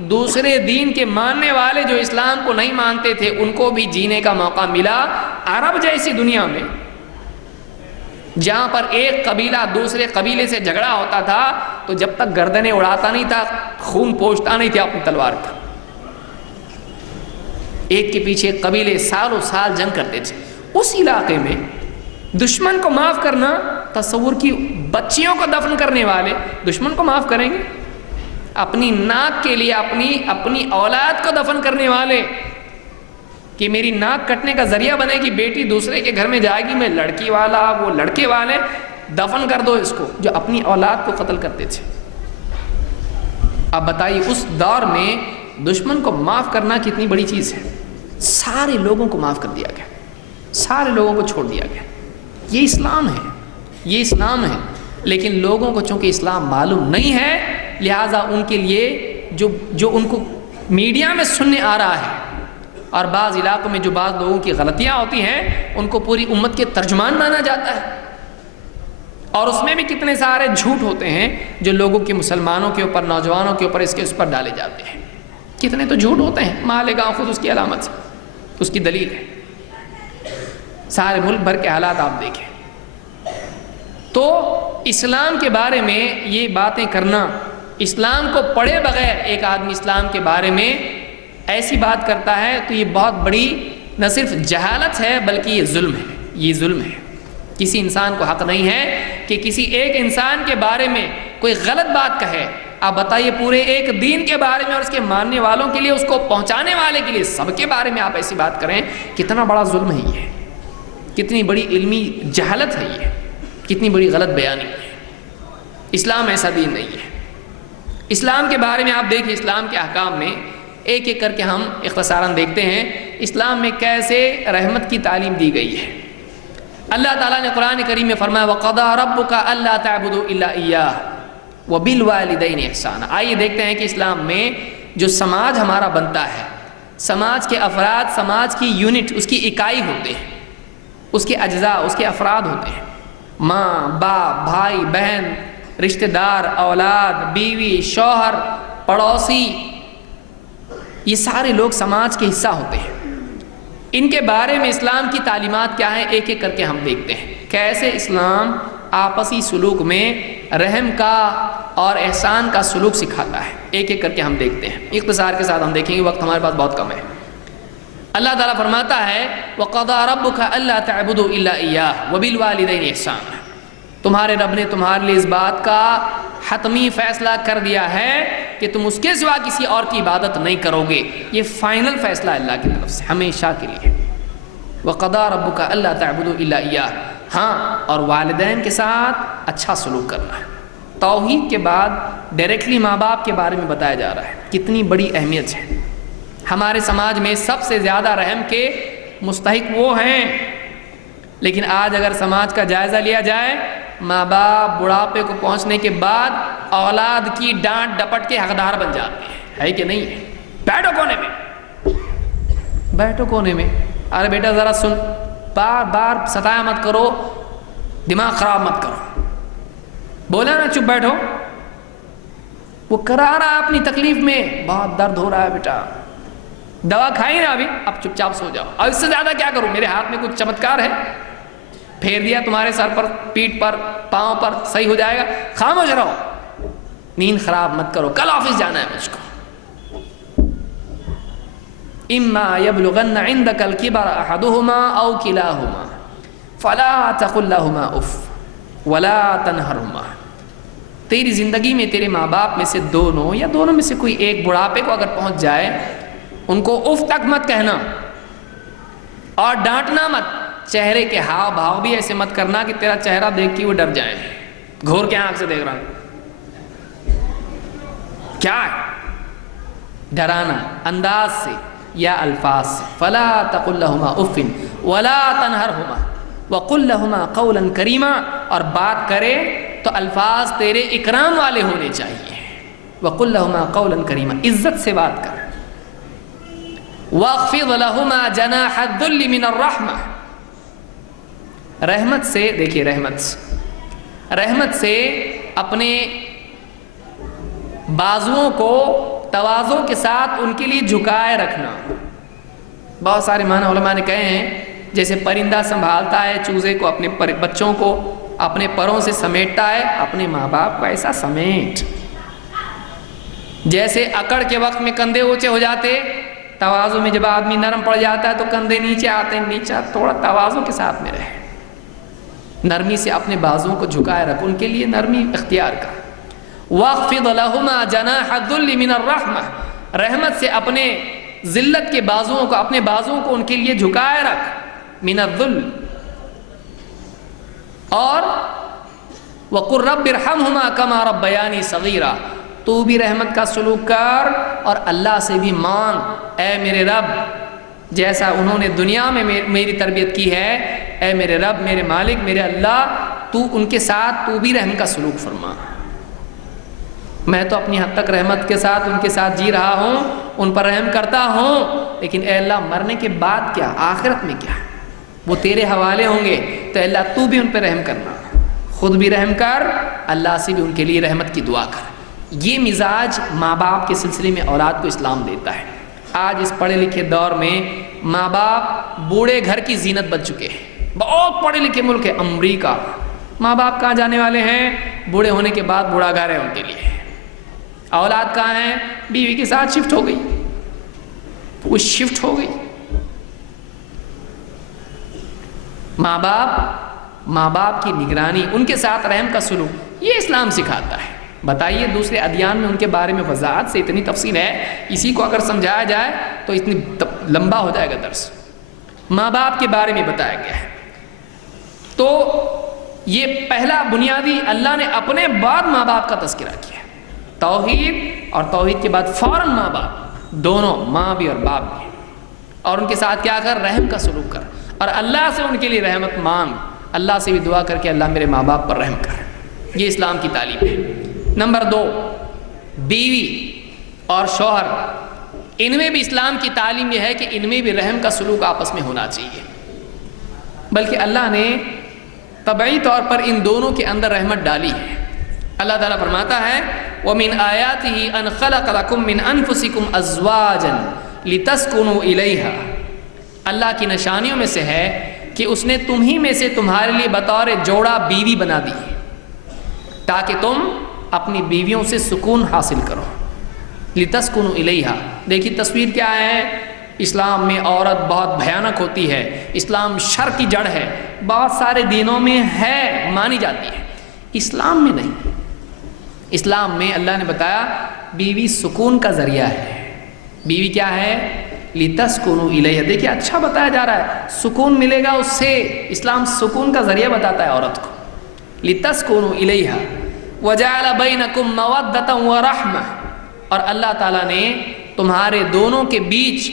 دوسرے دین کے ماننے والے جو اسلام کو نہیں مانتے تھے ان کو بھی جینے کا موقع ملا۔ عرب جیسی دنیا میں جہاں پر ایک قبیلہ دوسرے قبیلے سے جھگڑا ہوتا تھا تو جب تک گردنیں اڑاتا نہیں تھا، خون پوچھتا نہیں تھا اپنی تلوار کا، ایک کے پیچھے قبیلے سالوں سال جنگ کرتے تھے، اس علاقے میں دشمن کو معاف کرنا، تصور کی بچیوں کو دفن کرنے والے دشمن کو معاف کریں گے، اپنی ناک کے لیے اپنی اولاد کو دفن کرنے والے کہ میری ناک کٹنے کا ذریعہ بنے گی، بیٹی دوسرے کے گھر میں جائے گی، میں لڑکی والا وہ لڑکے والے، دفن کر دو اس کو، جو اپنی اولاد کو قتل کرتے تھے۔ اب بتائیے اس دور میں دشمن کو معاف کرنا کتنی بڑی چیز ہے۔ سارے لوگوں کو معاف کر دیا گیا، سارے لوگوں کو چھوڑ دیا گیا۔ یہ اسلام ہے، یہ اسلام ہے۔ لیکن لوگوں کو چونکہ اسلام معلوم نہیں ہے، لہٰذا ان کے لیے جو ان کو میڈیا میں سننے آ رہا ہے، اور بعض علاقوں میں جو بعض لوگوں کی غلطیاں ہوتی ہیں ان کو پوری امت کے ترجمان مانا جاتا ہے، اور اس میں بھی کتنے سارے جھوٹ ہوتے ہیں جو لوگوں کے، مسلمانوں کے اوپر، نوجوانوں کے اوپر اس پر ڈالے جاتے ہیں۔ کتنے تو جھوٹ ہوتے ہیں، مالیگاؤں خود اس کی علامت ہے، اس کی دلیل ہے۔ سارے ملک بھر کے حالات آپ دیکھیں۔ تو اسلام کے بارے میں یہ باتیں کرنا، اسلام کو پڑھے بغیر ایک آدمی اسلام کے بارے میں ایسی بات کرتا ہے تو یہ بہت بڑی نہ صرف جہالت ہے بلکہ یہ ظلم ہے، یہ ظلم ہے۔ کسی انسان کو حق نہیں ہے کہ کسی ایک انسان کے بارے میں کوئی غلط بات کہے۔ آپ بتائیے پورے ایک دین کے بارے میں اور اس کے ماننے والوں کے لیے، اس کو پہنچانے والے کے لیے، سب کے بارے میں آپ ایسی بات کریں، کتنا بڑا ظلم ہے یہ، کتنی بڑی علمی جہالت ہے یہ، کتنی بڑی غلط بیانی ہے۔ اسلام ایسا دین نہیں ہے۔ اسلام کے بارے میں آپ دیکھیں، اسلام کے احکام میں ایک ایک کر کے ہم اختصاراً دیکھتے ہیں اسلام میں کیسے رحمت کی تعلیم دی گئی ہے۔ اللہ تعالیٰ نے قرآن کریم میں فرمایا وَقَضَىٰ رَبُّكَ أَلَّا تَعْبُدُوا إِلَّا إِيَّاهُ وَبِالْوَالِدَيْنِ إِحْسَانًا۔ آئیے دیکھتے ہیں کہ اسلام میں جو سماج ہمارا بنتا ہے، سماج کے افراد، سماج کی یونٹ، اس کی اکائی ہوتے ہیں، اس کے اجزاء، اس کے افراد ہوتے ہیں، ماں، باپ، بھائی، بہن، رشتہ دار، اولاد، بیوی، شوہر، پڑوسی، یہ سارے لوگ سماج کے حصہ ہوتے ہیں۔ ان کے بارے میں اسلام کی تعلیمات کیا ہیں، ایک ایک کر کے ہم دیکھتے ہیں کیسے اسلام آپسی سلوک میں رحم کا اور احسان کا سلوک سکھاتا ہے۔ ایک ایک کر کے ہم دیکھتے ہیں، اختصار کے ساتھ ہم دیکھیں گے، وقت ہمارے پاس بہت کم ہے۔ اللہ تعالیٰ فرماتا ہے وَقَضَىٰ رَبُّكَ أَلَّا تَعْبُدُوا إِلَّا إِيَّاهُ وَبِالْوَالِدَيْنِ إِحْسَانًا۔ تمہارے رب نے تمہارے لیے اس بات کا حتمی فیصلہ کر دیا ہے کہ تم اس کے سوا کسی اور کی عبادت نہیں کرو گے۔ یہ فائنل فیصلہ اللہ کی طرف سے ہمیشہ کے لیے۔ وَقَضَىٰ رَبُّكَ أَلَّا تَعْبُدُوا إِلَّا إِيَّاهُ۔ ہاں، اور والدین کے ساتھ اچھا سلوک کرنا ہے۔ توحید کے بعد ڈائریکٹلی ماں باپ کے بارے میں بتایا جا رہا ہے، کتنی بڑی اہمیت ہے۔ ہمارے سماج میں سب سے زیادہ رحم کے مستحق وہ ہیں لیکن آج اگر سماج کا جائزہ لیا جائے، ماں باپ بڑھاپے کو پہنچنے کے بعد اولاد کی ڈانٹ ڈپٹ کے حقدار بن جاتے ہیں، ہے کہ نہیں؟ بیٹھو کونے میں، بیٹھو کونے میں، ارے بیٹا ذرا سن، بار بار ستایا مت کرو، دماغ خراب مت کرو، بولا نا چپ بیٹھو، وہ کرا رہا اپنی تکلیف میں، بہت درد ہو رہا ہے بیٹا، دوا کھائی نا ابھی، اب چپ چاپ سو جاؤ، اب اس سے زیادہ کیا کروں، میرے ہاتھ میں کچھ چمتکار ہے؟ پھیر دیا تمہارے سر پر، پیٹھ پر، پاؤں پر، صحیح ہو جائے گا؟ خاموش رہو، نیند خراب مت کرو، کل آفس جانا ہے مجھ کو۔ اما یبلغن عندک الکبر احدہما او کلاہما فلا تقل لہما اف ولا تنہرہما۔ تیری زندگی میں تیرے ماں باپ میں سے دونوں یا دونوں میں سے کوئی ایک بڑھاپے کو اگر پہنچ جائے، ان کو اف تک مت کہنا اور ڈانٹنا مت، چہرے کے ہاؤ بھاؤ بھی ایسے مت کرنا کہ تیرا چہرہ دیکھ کے وہ ڈر جائیں، گھور کے آنکھ سے دیکھ رہا ہوں کیا ہے، ڈرانا انداز سے یا الفاظ سے۔ فلا تقل لهما اف ولا تنہرهما وقل لهما قولا کریما، اور بات کرے تو الفاظ تیرے اکرام والے ہونے چاہیے، وقل لهما قولا کریما، عزت سے بات کر۔ واخفض لهما جناح الذل من الرحمہ، رحمت سے، دیکھیے رحمت سے اپنے بازوؤں کو تواضع کے ساتھ ان کے لیے جھکائے رکھنا۔ بہت سارے معنی علماء نے کہے ہیں، جیسے پرندہ سنبھالتا ہے چوزے کو، اپنے بچوں کو اپنے پروں سے سمیٹتا ہے، اپنے ماں باپ کو ایسا سمیٹ۔ جیسے اکڑ کے وقت میں کندھے اونچے ہو جاتے، تواضع میں جب آدمی نرم پڑ جاتا ہے تو کندھے نیچے آتے ہیں، نیچے تھوڑا تواضع کے ساتھ میں رہے، نرمی سے اپنے بازوؤں کو جھکائے رکھ، ان کے لیے نرمی اختیار کر۔ واخفض لهما جناح الذل من الرحمہ، رحمت سے اپنے ذلت کے بازوؤں کو، اپنے بازوؤں کو ان کے لیے جھکائے رکھ، من الذل۔ اور وقل رب ارحمہما کما ربیانی صغیرا، تو بھی رحمت کا سلوک کر اور اللہ سے بھی مانگ، اے میرے رب جیسا انہوں نے دنیا میں میری تربیت کی ہے، اے میرے رب، میرے مالک، میرے اللہ، تو ان کے ساتھ تو بھی رحم کا سلوک فرما۔ میں تو اپنی حد تک رحمت کے ساتھ ان کے ساتھ جی رہا ہوں، ان پر رحم کرتا ہوں، لیکن اے اللہ مرنے کے بعد کیا، آخرت میں کیا، وہ تیرے حوالے ہوں گے، تو اے اللہ تو بھی ان پہ رحم کرنا، خود بھی رحم کر، اللہ سے بھی ان کے لیے رحمت کی دعا کر۔ یہ مزاج ماں باپ کے سلسلے میں اولاد کو اسلام دیتا ہے۔ آج اس پڑھے لکھے دور میں ماں باپ بوڑھے گھر کی زینت بن چکے ہیں، بہت پڑھے لکھے ملک ہے امریکہ، ماں باپ کہاں جانے والے ہیں، بوڑھے ہونے کے بعد بوڑھا گھر ہے ان کے لیے، اولاد کہاں ہیں، بیوی کے ساتھ شفٹ ہو گئی، وہ شفٹ ہو گئی۔ ماں باپ کی نگرانی، ان کے ساتھ رحم کا سلوک، یہ اسلام سکھاتا ہے۔ بتائیے دوسرے ادیان میں ان کے بارے میں وضاحت سے اتنی تفصیل ہے، اسی کو اگر سمجھایا جائے تو اتنی لمبا ہو جائے گا درس۔ ماں باپ کے بارے میں بتایا گیا ہے، تو یہ پہلا بنیادی، اللہ نے اپنے بعد ماں باپ کا تذکرہ کیا، توحید، اور توحید کے بعد فوراً ماں باپ، دونوں ماں بھی اور باپ بھی، اور ان کے ساتھ کیا کر، رحم کا سلوک کر، اور اللہ سے ان کے لیے رحمت مانگ، اللہ سے بھی دعا کر کے اللہ میرے ماں باپ پر رحم کر۔ یہ اسلام کی تعلیم ہے۔ نمبر 2، بیوی اور شوہر، ان میں بھی اسلام کی تعلیم یہ ہے کہ ان میں بھی رحم کا سلوک آپس میں ہونا چاہیے، بلکہ اللہ نے طبعی طور پر ان دونوں کے اندر رحمت ڈالی ہے۔ اللہ تعالیٰ فرماتا ہے وَمِنْ آيَاتِهِ أَنْ خَلَقَ لَكُم مِّنْ أَنفُسِكُمْ أَزْوَاجًا لِتَسْكُنُوا إِلَيْهَا، اللہ کی نشانیوں میں سے ہے کہ اس نے تمہیں میں سے تمہارے لیے بطور جوڑا بیوی بنا دی ہے، تاکہ تم اپنی بیویوں سے سکون حاصل کرو۔ لِتَسْكُنُوا إِلَيْهَا، دیکھیے تصویر کیا ہے، اسلام میں عورت بہت بھیانک ہوتی ہے، اسلام شر کی جڑ ہے، بہت سارے دینوں میں ہے، مانی جاتی ہے، اسلام میں نہیں۔ اسلام میں اللہ نے بتایا بیوی سکون کا ذریعہ ہے۔ بیوی کیا ہے، لِتَسْكُنُوا إِلَيْهَا، دیکھیے اچھا بتایا جا رہا ہے، سکون ملے گا اس سے، اسلام سکون کا ذریعہ بتاتا ہے عورت کو۔ لِتَسْكُنُوا إِلَيْهَا وَجَعَلَ بَيْنَكُمْ مَوَدَّةً وَرَحْمَةً، اور اللہ تعالیٰ نے تمہارے دونوں کے بیچ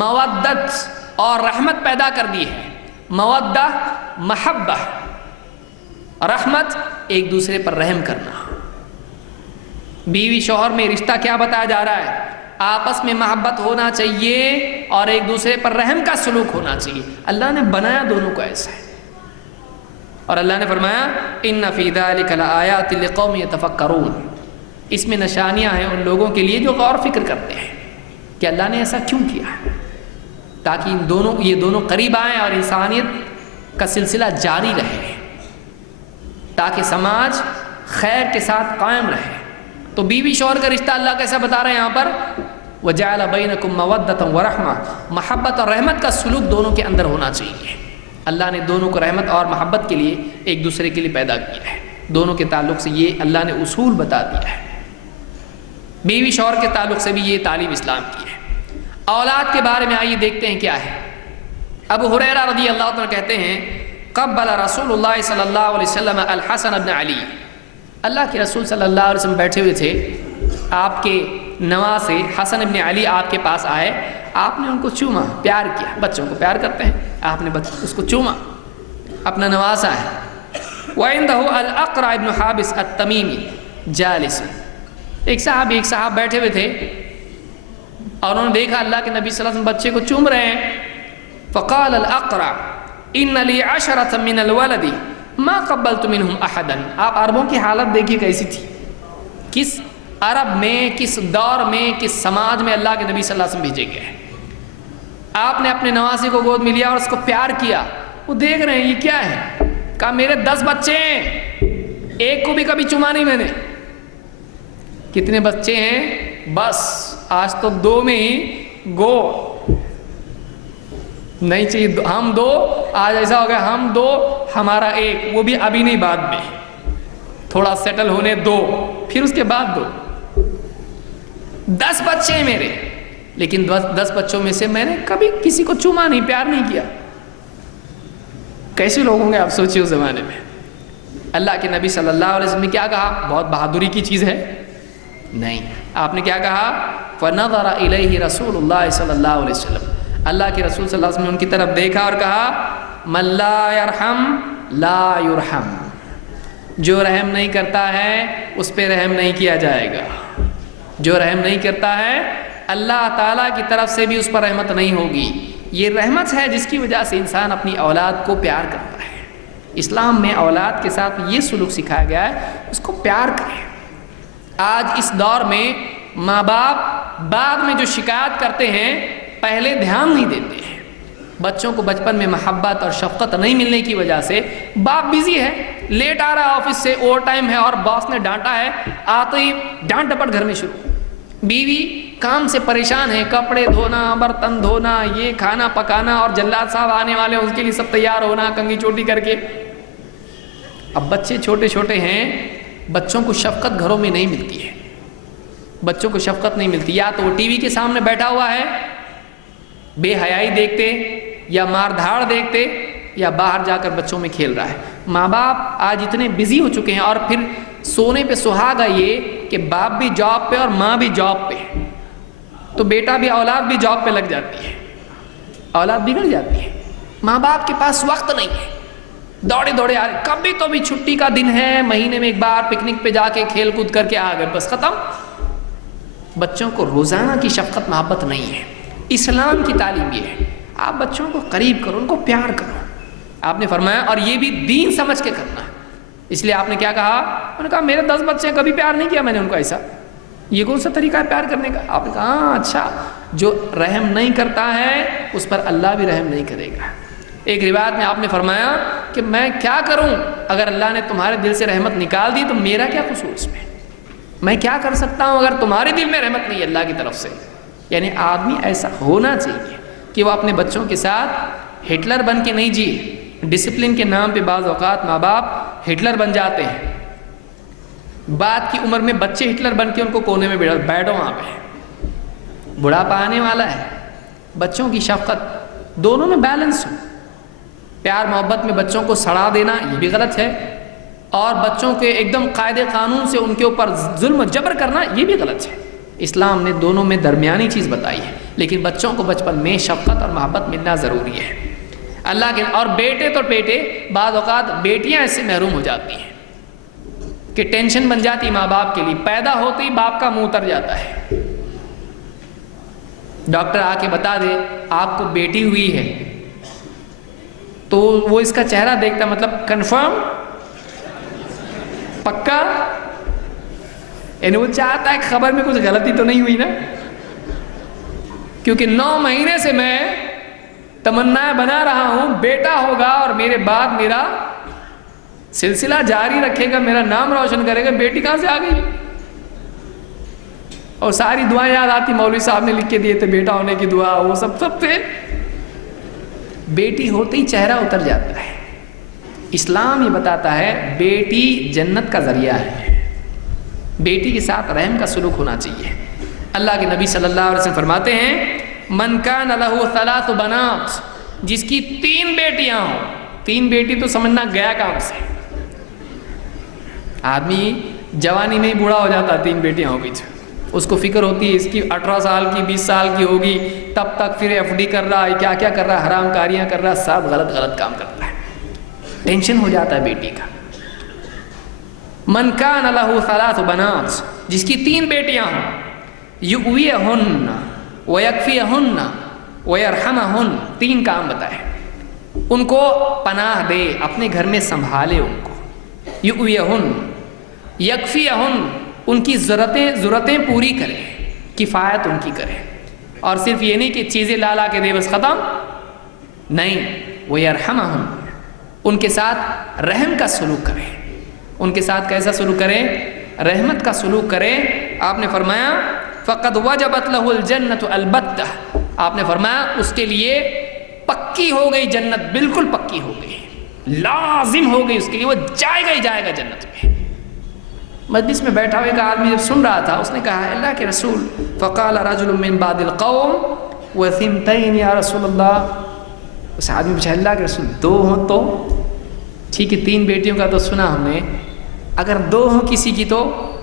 مودت اور رحمت پیدا کر دی ہے۔ مودہ محبہ، رحمت ایک دوسرے پر رحم کرنا۔ بیوی شوہر میں رشتہ کیا بتایا جا رہا ہے؟ آپس میں محبت ہونا چاہیے اور ایک دوسرے پر رحم کا سلوک ہونا چاہیے۔ اللہ نے بنایا دونوں کو ایسا ہے، اور اللہ نے فرمایا ان فی ذلک لآیات لقوم یتفکرون، اس میں نشانیاں ہیں ان لوگوں کے لیے جو غور فکر کرتے ہیں کہ اللہ نے ایسا کیوں کیا ہے، تاکہ یہ دونوں قریب آئیں اور انسانیت کا سلسلہ جاری رہے، تاکہ سماج خیر کے ساتھ قائم رہے۔ تو بیوی شوہر کا رشتہ اللہ کیسا بتا رہے ہیں یہاں پر؟ وَجَعَلَ بَيْنَكُمْ مَوَدَّةً وَرَحْمَةً، محبت اور رحمت کا سلوک دونوں کے اندر ہونا چاہیے۔ اللہ نے دونوں کو رحمت اور محبت کے لیے ایک دوسرے کے لیے پیدا کیا ہے، دونوں کے تعلق سے یہ اللہ نے اصول بتا دیا ہے۔ بیوی شوہر کے تعلق سے بھی یہ تعلیم اسلام کی ہے۔ اولاد کے بارے میں آئیے دیکھتے ہیں کیا ہے۔ ابو ہریرہ رضی اللہ عنہ کہتے ہیں قبل رسول اللہ صلی اللہ علیہ وسلم الحسن بن علی، اللہ کے رسول صلی اللہ علیہ وسلم بیٹھے ہوئے تھے، آپ کے نواسے حسن بن علی آپ کے پاس آئے، آپ نے ان کو چوما، پیار کیا، بچوں کو پیار کرتے ہیں، آپ نے اس کو چوما، اپنا نواسا ہے۔ وَعِنْدَهُ الْأَقْرَعُ بْنُ حَابِسَ التَّمِيمِ جَالِسٌ، ایک صاحب بیٹھے ہوئے تھے اور انہوں نے دیکھا اللہ کے نبی صلی اللہ علیہ وسلم بچے کو چوم رہے ہیں۔ فقال الأقرع إِنَّ لِي عَشَرَةً مِّنَ الْوَلَدِ مَا قَبَّلْتُ مِنْهُمْ أَحَدًا۔ آپ عربوں کی حالت دیکھیے کیسی تھی، کس عرب میں، کس دور میں، کس سماج میں اللہ کے نبی صلی اللہ علیہ وسلم بھیجے گئے ہیں۔ آپ نے اپنے نواسے کو گود میں لیا اور اس کو پیار کیا۔ وہ دیکھ رہے ہیں یہ کیا ہے، کہا میرے 10 بچے ہیں، ایک کو بھی کبھی چما نہیں میں نے۔ کتنے بچے ہیں؟ بس آج تو 2 میں ہی گو نہیں چاہیے، ہم 2، آج ایسا ہو گیا ہم 2 ہمارا 1، وہ بھی ابھی نہیں، بعد میں تھوڑا سیٹل ہونے 2، پھر اس کے بعد 2۔ 10 بچے ہیں میرے، لیکن 10 بچوں میں سے میں نے کبھی کسی کو چوما نہیں، پیار نہیں کیا۔ کیسے لوگ ہوں گے آپ سوچیے اس زمانے میں۔ اللہ کے نبی صلی اللہ علیہ وسلم نے کیا کہا؟ بہت بہادری کی چیز ہے؟ نہیں، آپ نے کیا کہا؟ فَنَظَرَ إِلَيْهِ رسول اللہ صلی اللہ علیہ وسلم، اللہ کے رسول صلی اللہ علیہ وسلم نے ان کی طرف دیکھا اور کہا مَن لَا يَرْحَمْ لَا يُرْحَمْ، جو رحم نہیں کرتا ہے اس پہ رحم نہیں کیا جائے گا، جو رحم نہیں کرتا ہے اللہ تعالیٰ کی طرف سے بھی اس پر رحمت نہیں ہوگی۔ یہ رحمت ہے جس کی وجہ سے انسان اپنی اولاد کو پیار کرتا ہے۔ اسلام میں اولاد کے ساتھ یہ سلوک سکھایا گیا ہے، اس کو پیار کریں۔ آج اس دور میں ماں باپ بعد میں جو شکایت کرتے ہیں پہلے دھیان نہیں دیتے ہیں۔ بچوں کو بچپن میں محبت اور شفقت نہیں ملنے کی وجہ سے باپ بزی ہے، لیٹ آ رہا ہے آفس سے، اوور ٹائم ہے اور باس نے ڈانٹا ہے، آتے ہی ڈانٹ ڈپٹ گھر میں شروع۔ بیوی کام سے پریشان ہے، کپڑے دھونا، برتن دھونا، یہ کھانا پکانا، اور جلاد صاحب آنے والے ہیں اس کے لیے سب تیار ہونا کنگھی چوٹی کر کے۔ اب بچے چھوٹے چھوٹے ہیں، بچوں کو شفقت گھروں میں نہیں ملتی ہے، بچوں کو شفقت نہیں ملتی، یا تو وہ ٹی وی کے سامنے بیٹھا ہوا ہے بے حیائی دیکھتے، یا مار دھاڑ دیکھتے، یا باہر جا کر بچوں میں کھیل رہا ہے۔ ماں باپ آج اتنے بزی ہو چکے ہیں، اور پھر سونے پہ سہاگا یہ کہ باپ بھی جاب پہ اور ماں بھی جاب پہ، تو بیٹا بھی اولاد بھی جاب پہ لگ جاتی ہے، اولاد بگڑ جاتی ہے۔ ماں باپ کے پاس وقت نہیں ہے، دوڑے دوڑے آ رہے، کبھی تو بھی چھٹی کا دن ہے، مہینے میں ایک بار پکنک پہ جا کے کھیل کود کر کے آ گئے، بس ختم۔ بچوں کو روزانہ کی شفقت محبت نہیں ہے۔ اسلام کی تعلیم یہ ہے، آپ بچوں کو قریب کرو، ان کو پیار کرو، آپ نے فرمایا، اور یہ بھی دین سمجھ کے کرنا ہے۔ اس لیے آپ نے کیا کہا؟ انہوں نے کہا میرے 10 بچے ہیں، کبھی پیار نہیں کیا میں نے ان کو ایسا، یہ کون سا طریقہ ہے پیار کرنے کا؟ آپ نے کہا ہاں اچھا، جو رحم نہیں کرتا ہے اس پر اللہ بھی رحم نہیں کرے گا۔ ایک روایت میں آپ نے فرمایا کہ میں کیا کروں، اگر اللہ نے تمہارے دل سے رحمت نکال دی تو میرا کیا قصور اس میں کیا کر سکتا ہوں اگر تمہارے دل میں رحمت نہیں ہے اللہ کی طرف سے۔ یعنی آدمی ایسا ہونا چاہیے کہ وہ اپنے بچوں کے ساتھ ہٹلر بن کے نہیں جیے۔ ڈسپلن کے نام پہ بعض اوقات ماں باپ ہٹلر بن جاتے ہیں، بعد کی عمر میں بچے ہٹلر بن کے ان کو کونے میں بیٹھو، وہاں پہ بڑھاپا آنے والا ہے۔ بچوں کی شفقت دونوں میں بیلنس ہو، پیار محبت میں بچوں کو سڑا دینا یہ بھی غلط ہے، اور بچوں کے ایک دم قاعدے قانون سے ان کے اوپر ظلم و جبر کرنا یہ بھی غلط ہے۔ اسلام نے دونوں میں درمیانی چیز بتائی ہے، لیکن بچوں کو بچپن میں شفقت اور محبت ملنا ضروری ہے۔ اللہ کے اور بیٹے تو بیٹے، بعض اوقات بیٹیاں اس سے محروم ہو جاتی ہیں کہ ٹینشن بن جاتی ماں باپ کے لیے، پیدا ہوتے ہی باپ کا منہ اتر جاتا ہے، ڈاکٹر آ کے بتا دے آپ کو بیٹی ہوئی ہے تو وہ اس کا چہرہ دیکھتا، مطلب کنفرم، پکا، یعنی وہ چاہتا ہے کہ خبر میں کچھ غلطی تو نہیں ہوئی نا، کیونکہ 9 مہینے سے میں تمنا بنا رہا ہوں بیٹا ہوگا اور میرے بعد میرا سلسلہ جاری رکھے گا، میرا نام روشن کرے گا، بیٹی کہاں سے آ گئی؟ اور ساری دعائیں یاد آتی، مولوی صاحب نے لکھ کے دیے تھے بیٹا ہونے کی دعا، وہ سب تھے۔ بیٹی ہوتے ہی چہرہ اتر جاتا ہے۔ اسلام یہ بتاتا ہے بیٹی جنت کا ذریعہ ہے، بیٹی کے ساتھ رحم کا سلوک ہونا چاہیے۔ اللہ کے نبی صلی اللہ علیہ وسلم فرماتے ہیں من کان لہ 3 بنات، جس کی 3 بیٹیاں ہوں، 3 بیٹی تو سمجھنا گیا کام سے، آدمی جوانی میں ہی بوڑھا ہو جاتا، 3 بیٹیاں ہو گئی، اس کو فکر ہوتی ہے اس کی 18 سال کی 20 سال کی ہوگی، تب تک پھر ایف ڈی کر رہا ہے، کیا کیا کر رہا ہے، حرام کاریاں کر رہا ہے، سب غلط کام کرتا ہے، ٹینشن ہو جاتا ہے بیٹی کا۔ من کان لہ 3 بنات، جس کی 3 بیٹیاں ہوں، یؤویہن ویکفیہن ویرحمہن، 3 کام بتائے، ان کو پناہ دے، اپنے گھر میں سنبھالے ان کو، یؤویہن، یکفیہن، ان کی ضرورتیں پوری کرے، کفایت ان کی کرے، اور صرف یہ نہیں کہ چیزیں لا کے دے بس ختم نہیں، ویرحمہن، ان کے ساتھ رحم کا سلوک کرے، ان کے ساتھ کیسا سلوک کرے؟ رحمت کا سلوک کرے۔ آپ نے فرمایا فقد وجبت لہ الجنت البتہ، آپ نے فرمایا اس کے لیے پکی ہو گئی جنت، بالکل پکی ہو گئی، لازم ہو گئی اس کے لیے، وہ جائے گا ہی جائے گا جنت میں۔ مجلس میں بیٹھا ہوئے ایک آدمی جب سن رہا تھا، اس نے کہا اللہ کے رسول، فقال رجل من بعد القوم وثنتین یا رسول اللہ، اس آدمی پوچھا اللہ کے رسول 2 ہوں تو ٹھیک ہے، 3 بیٹیوں کا تو سنا ہم نے، اگر 2 ہوں کسی کی تو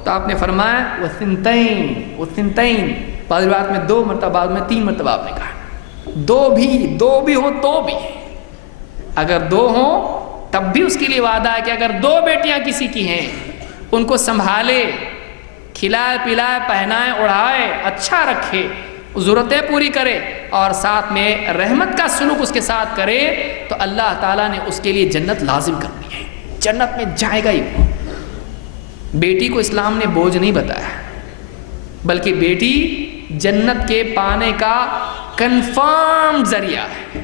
آپ نے فرمایا وثنتین، بعض روایات میں 2 مرتبہ، بعض میں 3 مرتبہ آپ نے کہا، 2 بھی ہوں تو بھی، اگر 2 ہوں تب بھی اس کے لیے وعدہ ہے کہ اگر 2 بیٹیاں کسی کی ہیں ان کو سنبھالے، کھلائے پلائے، پہنائے اڑھائے، اچھا رکھے، ضرورتیں پوری کرے، اور ساتھ میں رحمت کا سلوک اس کے ساتھ کرے، تو اللہ تعالیٰ نے اس کے لیے جنت لازم کر دی ہے، جنت میں جائے گا ہی وہ۔ بیٹی کو اسلام نے بوجھ نہیں بتایا، بلکہ بیٹی جنت کے پانے کا کنفرم ذریعہ ہے۔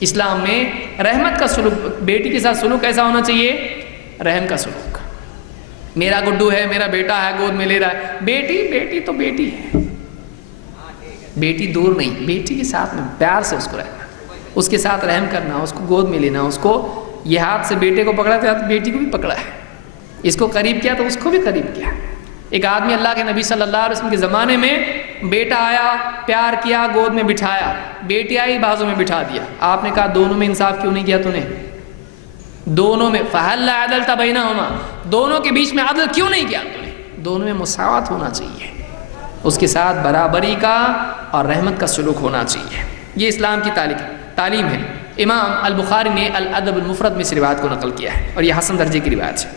اسلام میں رحمت کا سلوک، بیٹی کے ساتھ سلوک کیسا ہونا چاہیے؟ رحم کا سلوک۔ میرا گڈو ہے، میرا بیٹا ہے، گود میں لے رہا ہے، بیٹی تو بیٹی ہے، بیٹی دور نہیں، بیٹی کے ساتھ میں پیار سے اس کو رہنا، اس کے ساتھ رحم کرنا، اس کو گود میں لینا، اس کو یہ ہاتھ سے بیٹے کو پکڑا تھا تو بیٹی کو بھی پکڑا ہے، اس کو قریب کیا تو اس کو بھی قریب کیا۔ ایک آدمی اللہ کے نبی صلی اللہ علیہ وسلم کے زمانے میں، بیٹا آیا، پیار کیا، گود میں بٹھایا، بیٹی آئی، بازو میں بٹھا دیا، آپ نے کہا دونوں میں انصاف کیوں نہیں کیا تو نے؟ دونوں میں فَهَلَّ عَدَلْتَ بَيْنَهُمَا، دونوں کے بیچ میں عدل کیوں نہیں کیا تو نے؟ دونوں میں مساوات ہونا چاہیے، اس کے ساتھ برابری کا اور رحمت کا سلوک ہونا چاہیے۔ یہ اسلام کی تعلیم ہے۔ امام البخاری نے الادب المفرد میں اس روایت کو نقل کیا ہے، اور یہ حسن درجے کی روایت ہے۔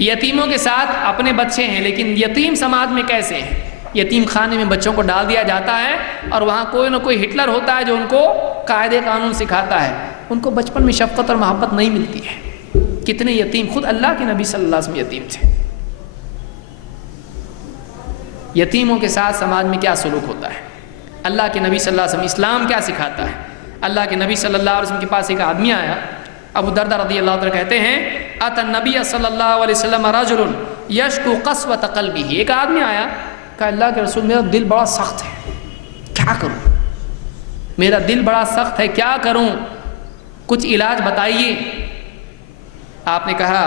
یتیموں کے ساتھ اپنے بچے ہیں، لیکن یتیم سماج میں کیسے ہیں؟ یتیم خانے میں بچوں کو ڈال دیا جاتا ہے، اور وہاں کوئی نہ کوئی ہٹلر ہوتا ہے جو ان کو قاعدے قانون سکھاتا ہے، ان کو بچپن میں شفقت اور محبت نہیں ملتی ہے۔ کتنے یتیم، خود اللہ کے نبی صلی اللہ علیہ وسلم یتیم تھے۔ یتیموں کے ساتھ سماج میں کیا سلوک ہوتا ہے؟ اللہ کے نبی صلی اللہ علیہ وسلم اسلام کیا سکھاتا ہے؟ اللہ کے نبی صلی اللہ علیہ وسلم کے پاس ایک آدمی آیا، ابو دردہ رضی اللہ عنہ کہتے ہیں اتى النبی صلی اللہ علیہ وسلم رجل یشکو قسوۃ قلبہ، ایک آدمی آیا، کہا اللہ کے رسول میرا دل بڑا سخت ہے، کیا کروں؟ میرا دل بڑا سخت ہے، کیا کروں؟ کچھ علاج بتائیے۔ آپ نے کہا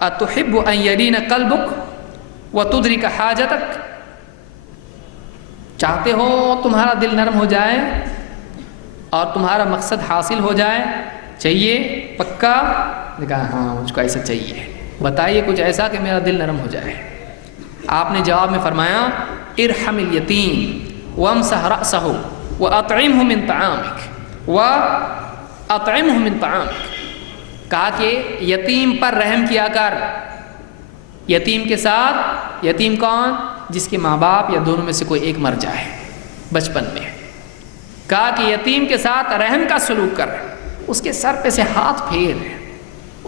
اتحب ان یلین قلبک وتدرک حاجتک، چاہتے ہو تمہارا دل نرم ہو جائے اور تمہارا مقصد حاصل ہو جائے، چاہیے پکا؟ نے کہا ہاں مجھ کو ایسا چاہیے، بتائیے کچھ ایسا کہ میرا دل نرم ہو جائے۔ آپ نے جواب میں فرمایا ارحم الیتیم وامسح رأسہ واطعمہ من طعامک اطعمہ من طعامک، کہا کہ یتیم پر رحم کیا کر. یتیم کے ساتھ، یتیم کون؟ جس کے ماں باپ یا دونوں میں سے کوئی ایک مر جائے بچپن میں. کہا کہ یتیم کے ساتھ رحم کا سلوک کر، اس کے سر پہ سے ہاتھ پھیر،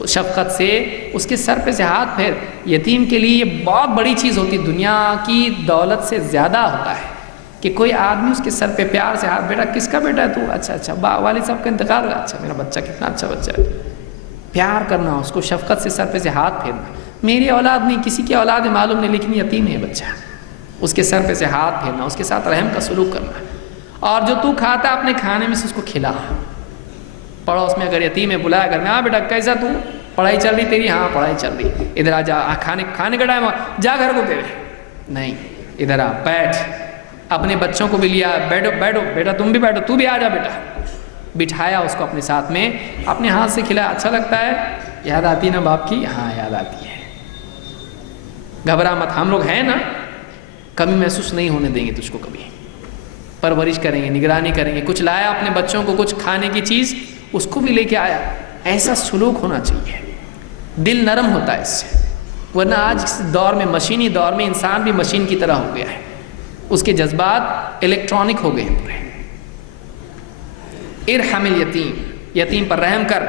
شفقت سے اس کے سر پہ سے ہاتھ پھیر. یتیم کے لیے یہ بہت بڑی چیز ہوتی، دنیا کی دولت سے زیادہ ہوتا ہے کہ کوئی آدمی اس کے سر پہ پیار سے ہاتھ، بیٹا کس کا بیٹا ہے تو؟ اچھا والد صاحب کا انتقال ہوا، اچھا میرا بچہ کتنا اچھا بچہ ہے. پیار کرنا، اس کو شفقت سے سر پہ سے ہاتھ پھیرنا. میری اولاد نہیں، کسی کی اولاد ہے معلوم نہیں، لیکن یتیم ہے بچہ، اس کے سر پہ سے ہاتھ پھیرنا، اس کے ساتھ رحم کا سلوک کرنا. اور جو تو کھاتا ہے اپنے کھانے میں سے اس کو کھلا. پڑوس میں اگر یتیم ہے بلایا گھر میں، ہاں بیٹا کیسا تو، پڑھائی چل رہی تیری؟ ہاں پڑھائی چل رہی. ادھر آ جا، کھانے کا ٹائم، جا گھر کو تیرے. نہیں، ادھر آ، بیٹھ. اپنے بچوں کو بھی لیا، بیٹھو بیٹا تم بھی بیٹھو، تو بھی آ جا بیٹا. بٹھایا اس کو اپنے ساتھ میں، اپنے ہاتھ سے کھلایا. اچھا لگتا ہے؟ یاد آتی ہے نا باپ کی؟ ہاں یاد آتی ہے. گھبرا مت، ہم لوگ ہیں نا، کمی محسوس نہیں ہونے دیں گے تجھ کو. کبھی پرورش کریں گے، نگرانی کریں گے. کچھ لایا اپنے بچوں کو کچھ کھانے کی چیز، اس کو بھی لے کے آیا. ایسا سلوک ہونا چاہیے، دل نرم ہوتا ہے اس سے. ورنہ آج اس دور میں، مشینی دور میں، انسان بھی مشین کی طرح ہو گیا ہے، اس کے جذبات الیکٹرانک ہو گئے ہیں پورے. ارحم الیتیم، یتیم پر رحم کر.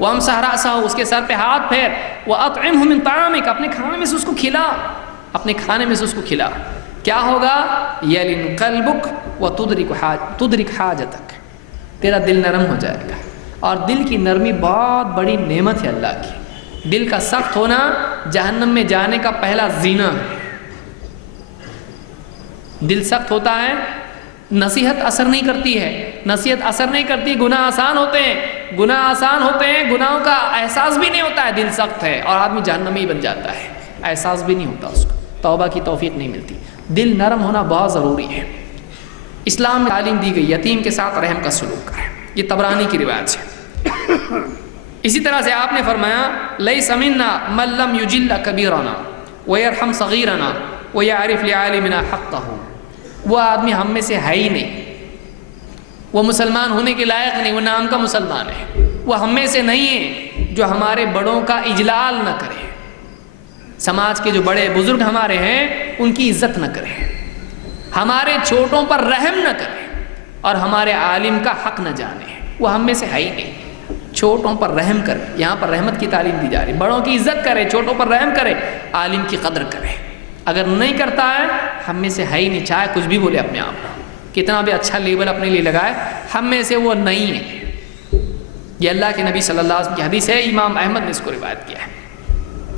وامسح رأسہ، اس کے سر پہ ہاتھ پھیر. واطعمہ من طعامک، اپنے کھانے میں سے اس کو کھلا، اپنے کھانے میں سے اس کو کھلا. کیا ہوگا؟ یلن قلبک وتدرک حاجتک، تیرا دل نرم ہو جائے گا. اور دل کی نرمی بہت بڑی نعمت ہے اللہ کی. دل کا سخت ہونا جہنم میں جانے کا پہلا زینہ ہے. دل سخت ہوتا ہے، نصیحت اثر نہیں کرتی ہے، نصیحت اثر نہیں کرتی. گناہ آسان ہوتے ہیں، گناہوں کا احساس بھی نہیں ہوتا ہے. دل سخت ہے اور آدمی جہنمی بن جاتا ہے، احساس بھی نہیں ہوتا اس کو، توبہ کی توفیق نہیں ملتی. دل نرم ہونا بہت ضروری ہے. اسلام میں تعلیم دی گئی یتیم کے ساتھ رحم کا سلوک کریں. یہ طبرانی کی روایت ہے. اسی طرح سے آپ نے فرمایا لیس منا من لم یجل کبیرنا ویرحم صغیرنا ویعرف لعالمنا حقہ. وہ آدمی ہم میں سے ہے ہی نہیں، وہ مسلمان ہونے کے لائق نہیں، وہ نام کا مسلمان ہے. وہ ہم میں سے نہیں ہے جو ہمارے بڑوں کا اجلال نہ کرے، سماج کے جو بڑے بزرگ ہمارے ہیں ان کی عزت نہ کرے، ہمارے چھوٹوں پر رحم نہ کرے، اور ہمارے عالم کا حق نہ جانے. وہ ہم میں سے ہے ہی نہیں. چھوٹوں پر رحم کرے، یہاں پر رحمت کی تعلیم دی جا رہی. بڑوں کی عزت کرے، چھوٹوں پر رحم کرے، عالم کی قدر کرے. اگر نہیں کرتا ہے ہم میں سے ہے ہی نہیں، چاہے کچھ بھی بولے اپنے آپ کو، کتنا بھی اچھا لیبل اپنے لیے لگائے، ہم میں سے وہ نہیں ہے. یہ اللہ کے نبی صلی اللہ علیہ وسلم کی حدیث ہے، امام احمد نے اس کو روایت کیا ہے.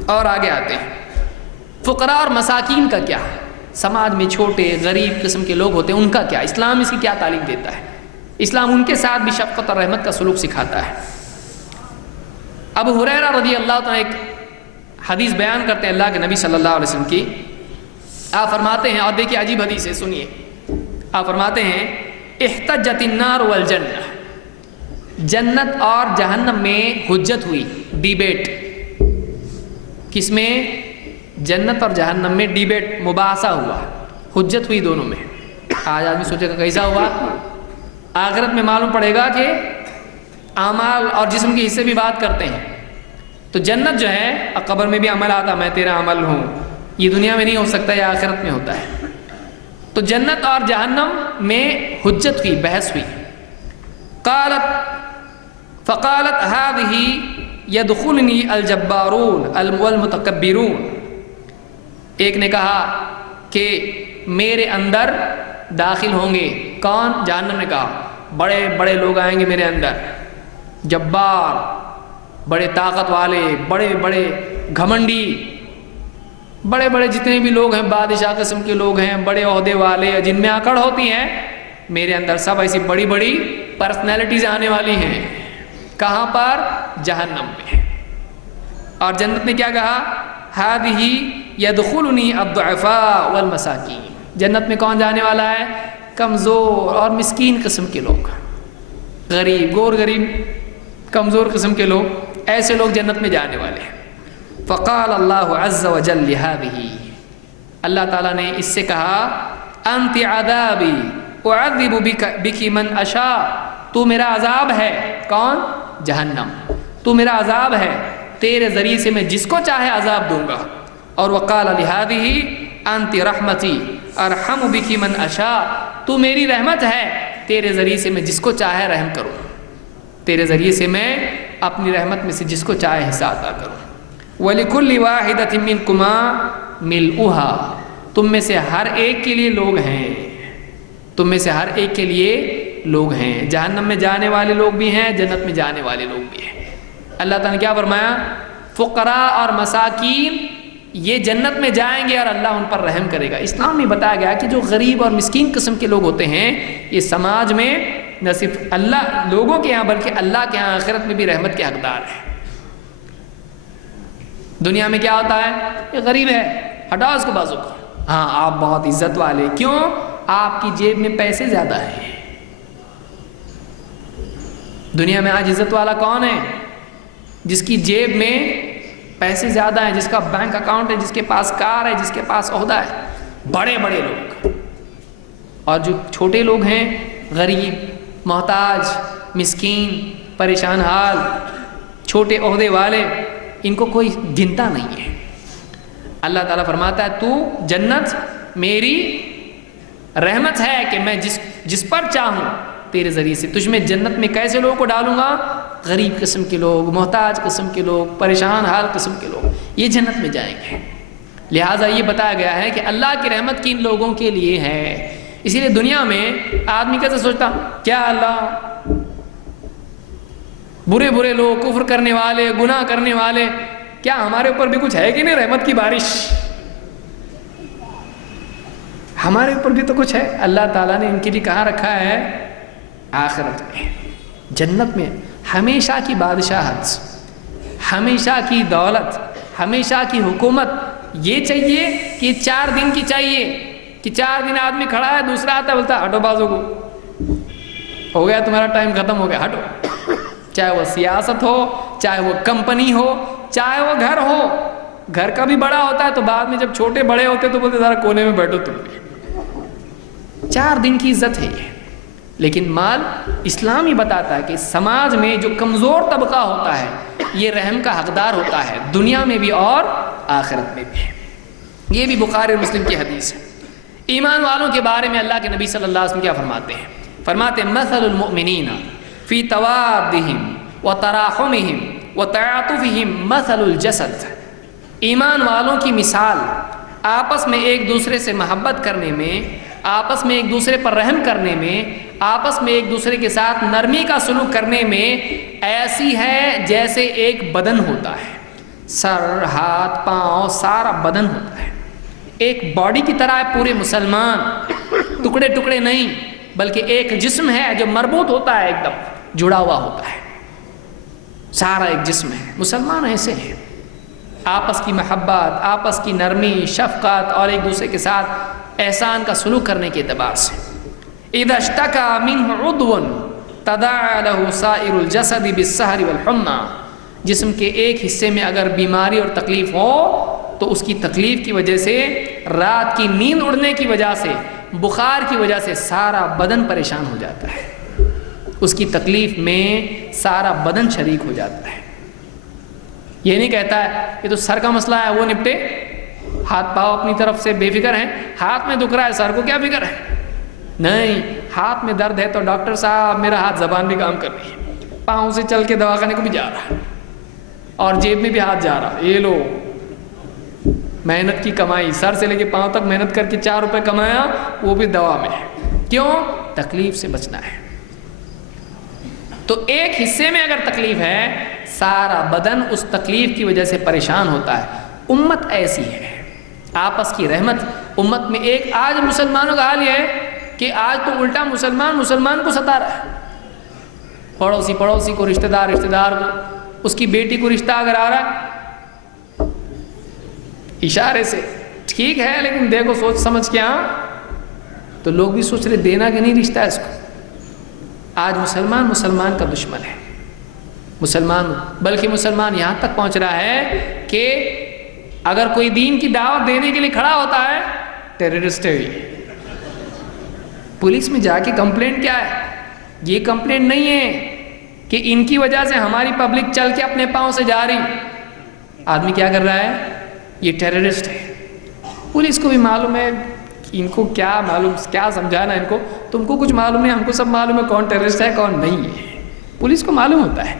اور آگے آتے ہیں فقراء اور مساکین کا کیا ہے. سماج میں چھوٹے غریب قسم کے لوگ ہوتے ہیں، ان کا کیا؟ اسلام اس کی کیا تعلیم دیتا ہے؟ اسلام ان کے ساتھ بھی شفقت اور رحمت کا سلوک سکھاتا ہے. ابو ہریرہ رضی اللہ تعالیٰ ایک حدیث بیان کرتے ہیں اللہ کے نبی صلی اللہ علیہ وسلم کی. آپ فرماتے ہیں، اور دیکھیے عجیب حدیث ہے، سنیے. آپ فرماتے ہیں احتجت النار والجنہ، جنت اور جہنم میں حجت ہوئی، ڈیبیٹ. کس میں؟ جنت اور جہنم میں ڈیبیٹ، مباحثہ ہوا، حجت ہوئی دونوں میں. آج آدمی سوچے گا کیسا ہوا؟ آخرت میں معلوم پڑے گا کہ اعمال اور جسم کے حصے بھی بات کرتے ہیں. تو جنت جو ہے، قبر میں بھی عمل آتا، میں تیرا عمل ہوں، یہ دنیا میں نہیں ہو سکتا، یہ آخرت میں ہوتا ہے. تو جنت اور جہنم میں حجت ہوئی، بحث ہوئی. فقالت هذه يدخلني الجبارون والمتکبرون. ایک نے کہا کہ میرے اندر داخل ہوں گے کون؟ جہنم نے کہا بڑے بڑے لوگ آئیں گے میرے اندر، جبار، بڑے طاقت والے، بڑے بڑے گھمنڈی، بڑے بڑے جتنے بھی لوگ ہیں، بادشاہ قسم کے لوگ ہیں، بڑے عہدے والے، جن میں آکڑ ہوتی ہیں، میرے اندر سب ایسی بڑی بڑی پرسنالٹیز آنے والی ہیں. کہاں پر؟ جہنم میں. اور جنت نے کیا کہا؟ هذه يدخلني الضعفاء والمساکین. جنت میں کون جانے والا ہے؟ کمزور اور مسکین قسم کے لوگ، غریب، گور غریب، کمزور قسم کے لوگ، ایسے لوگ جنت میں جانے والے ہیں. فقال اللہ عز وجل لهذه، اللہ تعالیٰ نے اس سے کہا انت عذابی اعذب بک من اشاء، تو میرا عذاب ہے. کون؟ جہنم، تو میرا عذاب ہے، تیرے ذریعے سے میں جس کو چاہے عذاب دوں گا. اور وقال لهذه انت رحمتی ارحم بک من اشاء، تو میری رحمت ہے، تیرے ذریعے سے میں جس کو چاہے رحم کروں، تیرے ذریعے سے میں اپنی رحمت میں سے جس کو چاہے حصہ عطا کروں. وَلِكُلِّ وَاحِدَةٍ مِّنكُمَا مِلْؤُهَا، تم میں سے ہر ایک کے لیے لوگ ہیں، تم میں سے ہر ایک کے لیے لوگ ہیں. جہنم میں جانے والے لوگ بھی ہیں، جنت میں جانے والے لوگ بھی ہیں. اللہ تعالیٰ نے کیا فرمایا؟ فقراء اور مساکین یہ جنت میں جائیں گے اور اللہ ان پر رحم کرے گا. اسلام میں بتایا گیا کہ جو غریب اور مسکین قسم کے لوگ ہوتے ہیں یہ سماج میں نہ صرف اللہ لوگوں کے یہاں بلکہ اللہ کے یہاں آخرت میں بھی رحمت کے حقدار ہیں. دنیا میں کیا ہوتا ہے؟ یہ غریب ہے، ہٹاؤ اس کو بازو کو، ہاں آپ بہت عزت والے، کیوں؟ آپ کی جیب میں پیسے زیادہ ہیں. دنیا میں آج عزت والا کون ہے؟ جس کی جیب میں پیسے زیادہ ہیں، جس کا بینک اکاؤنٹ ہے، جس کے پاس کار ہے، جس کے پاس عہدہ ہے، بڑے بڑے لوگ. اور جو چھوٹے لوگ ہیں، غریب، محتاج، مسکین، پریشان حال، چھوٹے عہدے والے، ان کو کوئی گنتا نہیں ہے. اللہ تعالیٰ فرماتا ہے تو جنت میری رحمت ہے کہ میں جس پر چاہوں تیرے ذریعے سے تجھ میں جنت میں کیسے لوگوں کو ڈالوں گا؟ غریب قسم کے لوگ، محتاج قسم کے لوگ، پریشان حال قسم کے لوگ، یہ جنت میں جائیں گے. لہٰذا یہ بتایا گیا ہے کہ اللہ کی رحمت کن لوگوں کے لیے ہے. اسی لیے دنیا میں آدمی کیسے سوچتا کیا اللہ برے برے لوگ، کفر کرنے والے، گناہ کرنے والے، کیا ہمارے اوپر بھی کچھ ہے کہ نہیں رحمت کی بارش؟ ہمارے اوپر بھی تو کچھ ہے. اللہ تعالیٰ نے ان کے لیے کہاں رکھا ہے؟ آخرت میں، جنت میں ہمیشہ کی بادشاہت، ہمیشہ کی دولت، ہمیشہ کی حکومت. یہ چاہیے کہ 4 دن کی چاہیے کہ 4 دن آدمی کھڑا ہے، دوسرا آتا ہے بولتا ہے ہٹو بازو کو، ہو گیا تمہارا ٹائم ختم ہو گیا، ہٹو. چاہے وہ سیاست ہو، چاہے وہ کمپنی ہو، چاہے وہ گھر ہو. گھر کا بھی بڑا ہوتا ہے تو بعد میں جب چھوٹے بڑے ہوتے تو بولتے ذرا کونے میں بیٹھو تم بھی. 4 دن کی عزت ہے یہ. لیکن مال اسلام ہی بتاتا ہے کہ سماج میں جو کمزور طبقہ ہوتا ہے یہ رحم کا حقدار ہوتا ہے، دنیا میں بھی اور آخرت میں بھی. یہ بھی بخاری اور مسلم کی حدیث ہے. ایمان والوں کے بارے میں اللہ کے نبی صلی اللہ علیہ وسلم کیا فرماتے ہیں؟ فرماتے ہیں مثل المؤمنین فی توادہم وتراحمہم وتعاطفہم مثل الجسد. ایمان والوں کی مثال آپس میں ایک دوسرے سے محبت کرنے میں، آپس میں ایک دوسرے پر رحم کرنے میں، آپس میں ایک دوسرے کے ساتھ نرمی کا سلوک کرنے میں ایسی ہے جیسے ایک بدن ہوتا ہے. سر، ہاتھ، پاؤں، سارا بدن ہوتا ہے. ایک باڈی کی طرح ہے پورے مسلمان، ٹکڑے ٹکڑے نہیں بلکہ ایک جسم ہے جو مربوط ہوتا ہے، ایک دم جڑا ہوا ہوتا ہے، سارا ایک جسم ہے. مسلمان ایسے ہیں، آپس کی محبت، آپس کی نرمی، شفقت اور ایک دوسرے کے ساتھ احسان کا سلوک کرنے کے اعتبار سے. اذا اشتکا منہ عضو تداعی لہ سائر الجسد بالسہر والحمى. جسم کے ایک حصے میں اگر بیماری اور تکلیف ہو تو اس کی تکلیف کی وجہ سے، رات کی نیند اڑنے کی وجہ سے، بخار کی وجہ سے سارا بدن پریشان ہو جاتا ہے. اس کی تکلیف میں سارا بدن شریک ہو جاتا ہے. یہ نہیں کہتا ہے یہ تو سر کا مسئلہ ہے وہ نپٹے، ہاتھ پاؤں اپنی طرف سے بے فکر ہیں، ہاتھ میں دکھ رہا ہے سر کو کیا فکر ہے؟ نہیں، ہاتھ میں درد ہے تو ڈاکٹر صاحب میرا ہاتھ زبان بھی کام کر رہی ہے، پاؤں سے چل کے دواخانے کو بھی جا رہا ہے اور جیب میں بھی ہاتھ جا رہا. یہ لو محنت کی کمائی، سر سے لے کے پاؤں تک محنت کر کے 4 روپے کمایا، وہ بھی دوا میں ہے. کیوں؟ تکلیف سے بچنا ہے. تو ایک حصے میں اگر تکلیف ہے سارا بدن اس تکلیف کی وجہ سے پریشان ہوتا ہے. امت ایسی ہے، آپس کی رحمت امت میں ایک. آج مسلمانوں کا حال یہ ہے کہ آج تو الٹا مسلمان کو ستا رہا ہے. پڑوسی کو، رشتہ دار کو، اس کی بیٹی کو رشتہ اگر آ رہا ہے اشارے سے ٹھیک ہے لیکن دیکھو سوچ سمجھ کے تو لوگ بھی سوچ رہے دینا کہ نہیں رشتہ اس کو. آج مسلمان کا دشمن ہے. بلکہ مسلمان یہاں تک پہنچ رہا ہے کہ اگر کوئی دین کی دعوت دینے کے لیے کھڑا ہوتا ہے ٹیررسٹ ہے. پولیس میں جا کے کمپلینٹ کیا ہے؟ یہ کمپلینٹ نہیں ہے کہ ان کی وجہ سے ہماری پبلک چل کے اپنے پاؤں سے جا رہی. آدمی کیا کر رہا ہے؟ یہ ٹیررسٹ ہے. پولیس کو بھی معلوم ہے، ان کو کیا معلوم، کیا سمجھانا ان کو، تم کو کچھ معلوم ہے، ہم کو سب معلوم ہے کون ٹیررسٹ ہے کون نہیں ہے. پولیس کو معلوم ہوتا ہے،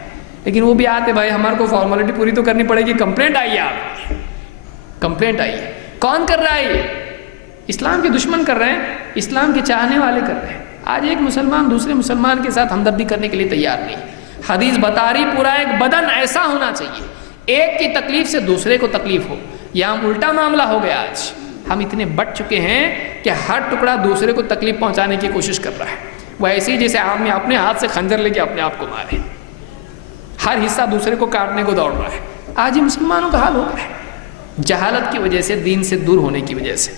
لیکن وہ بھی آتے بھائی ہمارے کو فارمیلٹی پوری تو کرنی پڑے گی. کمپلینٹ آئی ہے، آپ کمپلینٹ آئی ہے. کون کر رہا ہے یہ؟ اسلام کے دشمن کر رہے ہیں، اسلام کے چاہنے والے کر رہے ہیں. آج ایک مسلمان دوسرے مسلمان کے ساتھ ہمدردی کرنے کے لیے تیار نہیں. حدیث بتا رہی پورا ایک بدن ایسا ہونا چاہیے، ایک کی تکلیف سے دوسرے کو تکلیف ہو. یہاں الٹا معاملہ ہو گیا. آج ہم اتنے بٹ چکے ہیں کہ ہر ٹکڑا دوسرے کو تکلیف پہنچانے کی کوشش کر رہا ہے. وہ ایسے ہی جیسے آدمی اپنے ہاتھ سے خنجر لے کے اپنے آپ کو مارے، ہر حصہ دوسرے کو کاٹنے کو دوڑ رہا ہے. آج یہ مسلمانوں کا حال ہو گیا ہے، جہالت کی وجہ سے، دین سے دور ہونے کی وجہ سے.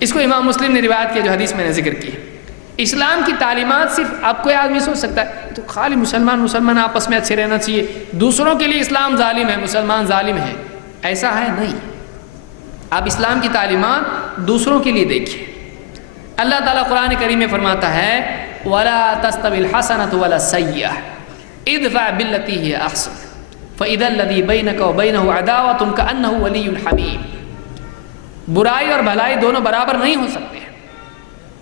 اس کو امام مسلم نے روایت کیا جو حدیث میں نے ذکر کی. اسلام کی تعلیمات صرف اب کوئی آدمی سوچ سکتا ہے تو خالی مسلمان آپس میں اچھے رہنا چاہیے، دوسروں کے لیے اسلام ظالم ہے، مسلمان ظالم ہے. ایسا ہے نہیں. آپ اسلام کی تعلیمات دوسروں کے لیے دیکھیے. اللہ تعالیٰ قرآن کریم میں فرماتا ہے وَلَا تَسْتَوِي الْحَسَنَةُ وَلَا السَّيِّئَةُ ادْفَعْ بِالَّتِي هِيَ أَحْسَنُ فَإِذَا الَّذِي بَيْنَكَ وَبَيْنَهُ عَدَاوَةٌ كَأَنَّهُ وَلِيٌّ حَمِيمٌ. برائی اور بھلائی دونوں برابر نہیں ہو سکتے ہیں.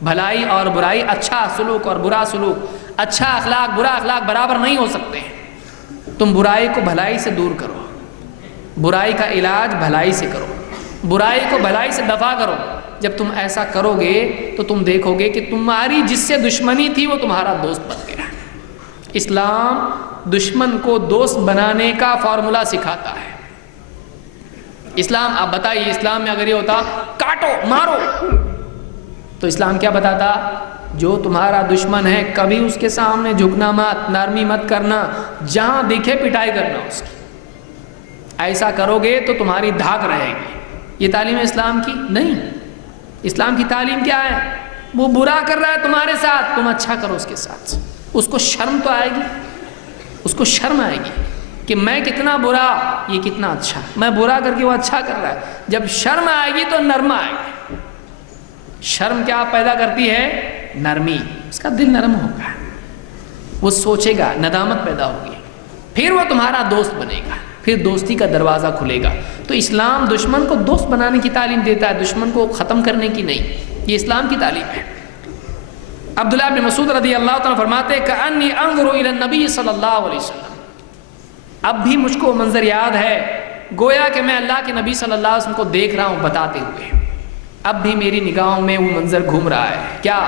بھلائی اور برائی، اچھا سلوک اور برا سلوک، اچھا اخلاق برا اخلاق برابر نہیں ہو سکتے ہیں. تم برائی کو بھلائی سے دور کرو، برائی کا علاج بھلائی سے کرو، برائی کو بھلائی سے دفع کرو. جب تم ایسا کرو گے تو تم دیکھو گے کہ تمہاری جس سے دشمنی تھی وہ تمہارا دوست بن گیا. اسلام دشمن کو دوست بنانے کا فارمولا سکھاتا ہے. اسلام، آپ بتائیے اسلام میں اگر یہ ہوتا کاٹو مارو، تو اسلام کیا بتاتا؟ جو تمہارا دشمن ہے کبھی اس کے سامنے جھکنا مت، نرمی مت کرنا، جہاں دکھے پٹائی کرنا اس کی. ایسا کرو گے تو تمہاری دھاک رہے گی. یہ تعلیم ہے اسلام کی؟ نہیں. اسلام کی تعلیم کیا ہے؟ وہ برا کر رہا ہے تمہارے ساتھ، تم اچھا کرو اس کے ساتھ. اس کو شرم تو آئے گی، اس کو شرم آئے گی کہ میں کتنا برا، یہ کتنا اچھا. میں برا کر کے وہ اچھا کر رہا ہے. جب شرم آئے گی تو نرم آئے گی. شرم کیا پیدا کرتی ہے؟ نرمی. اس کا دل نرم ہوگا، وہ سوچے گا، ندامت پیدا ہوگی، پھر وہ تمہارا دوست بنے گا، پھر دوستی کا دروازہ کھلے گا. تو اسلام دشمن کو دوست بنانے کی تعلیم دیتا ہے، دشمن کو ختم کرنے کی نہیں. یہ اسلام کی تعلیم ہے. عبداللہ بن مسعود رضی اللہ تعالیٰ فرماتے ہیں کأنی انظر الی النبی صلی اللہ علیہ وسلم. اب بھی مجھ کو منظر یاد ہے، گویا کہ میں اللہ کے نبی صلی اللہ علیہ وسلم کو دیکھ رہا ہوں بتاتے ہوئے. اب بھی میری نگاہوں میں وہ منظر گھوم رہا ہے. کیا؟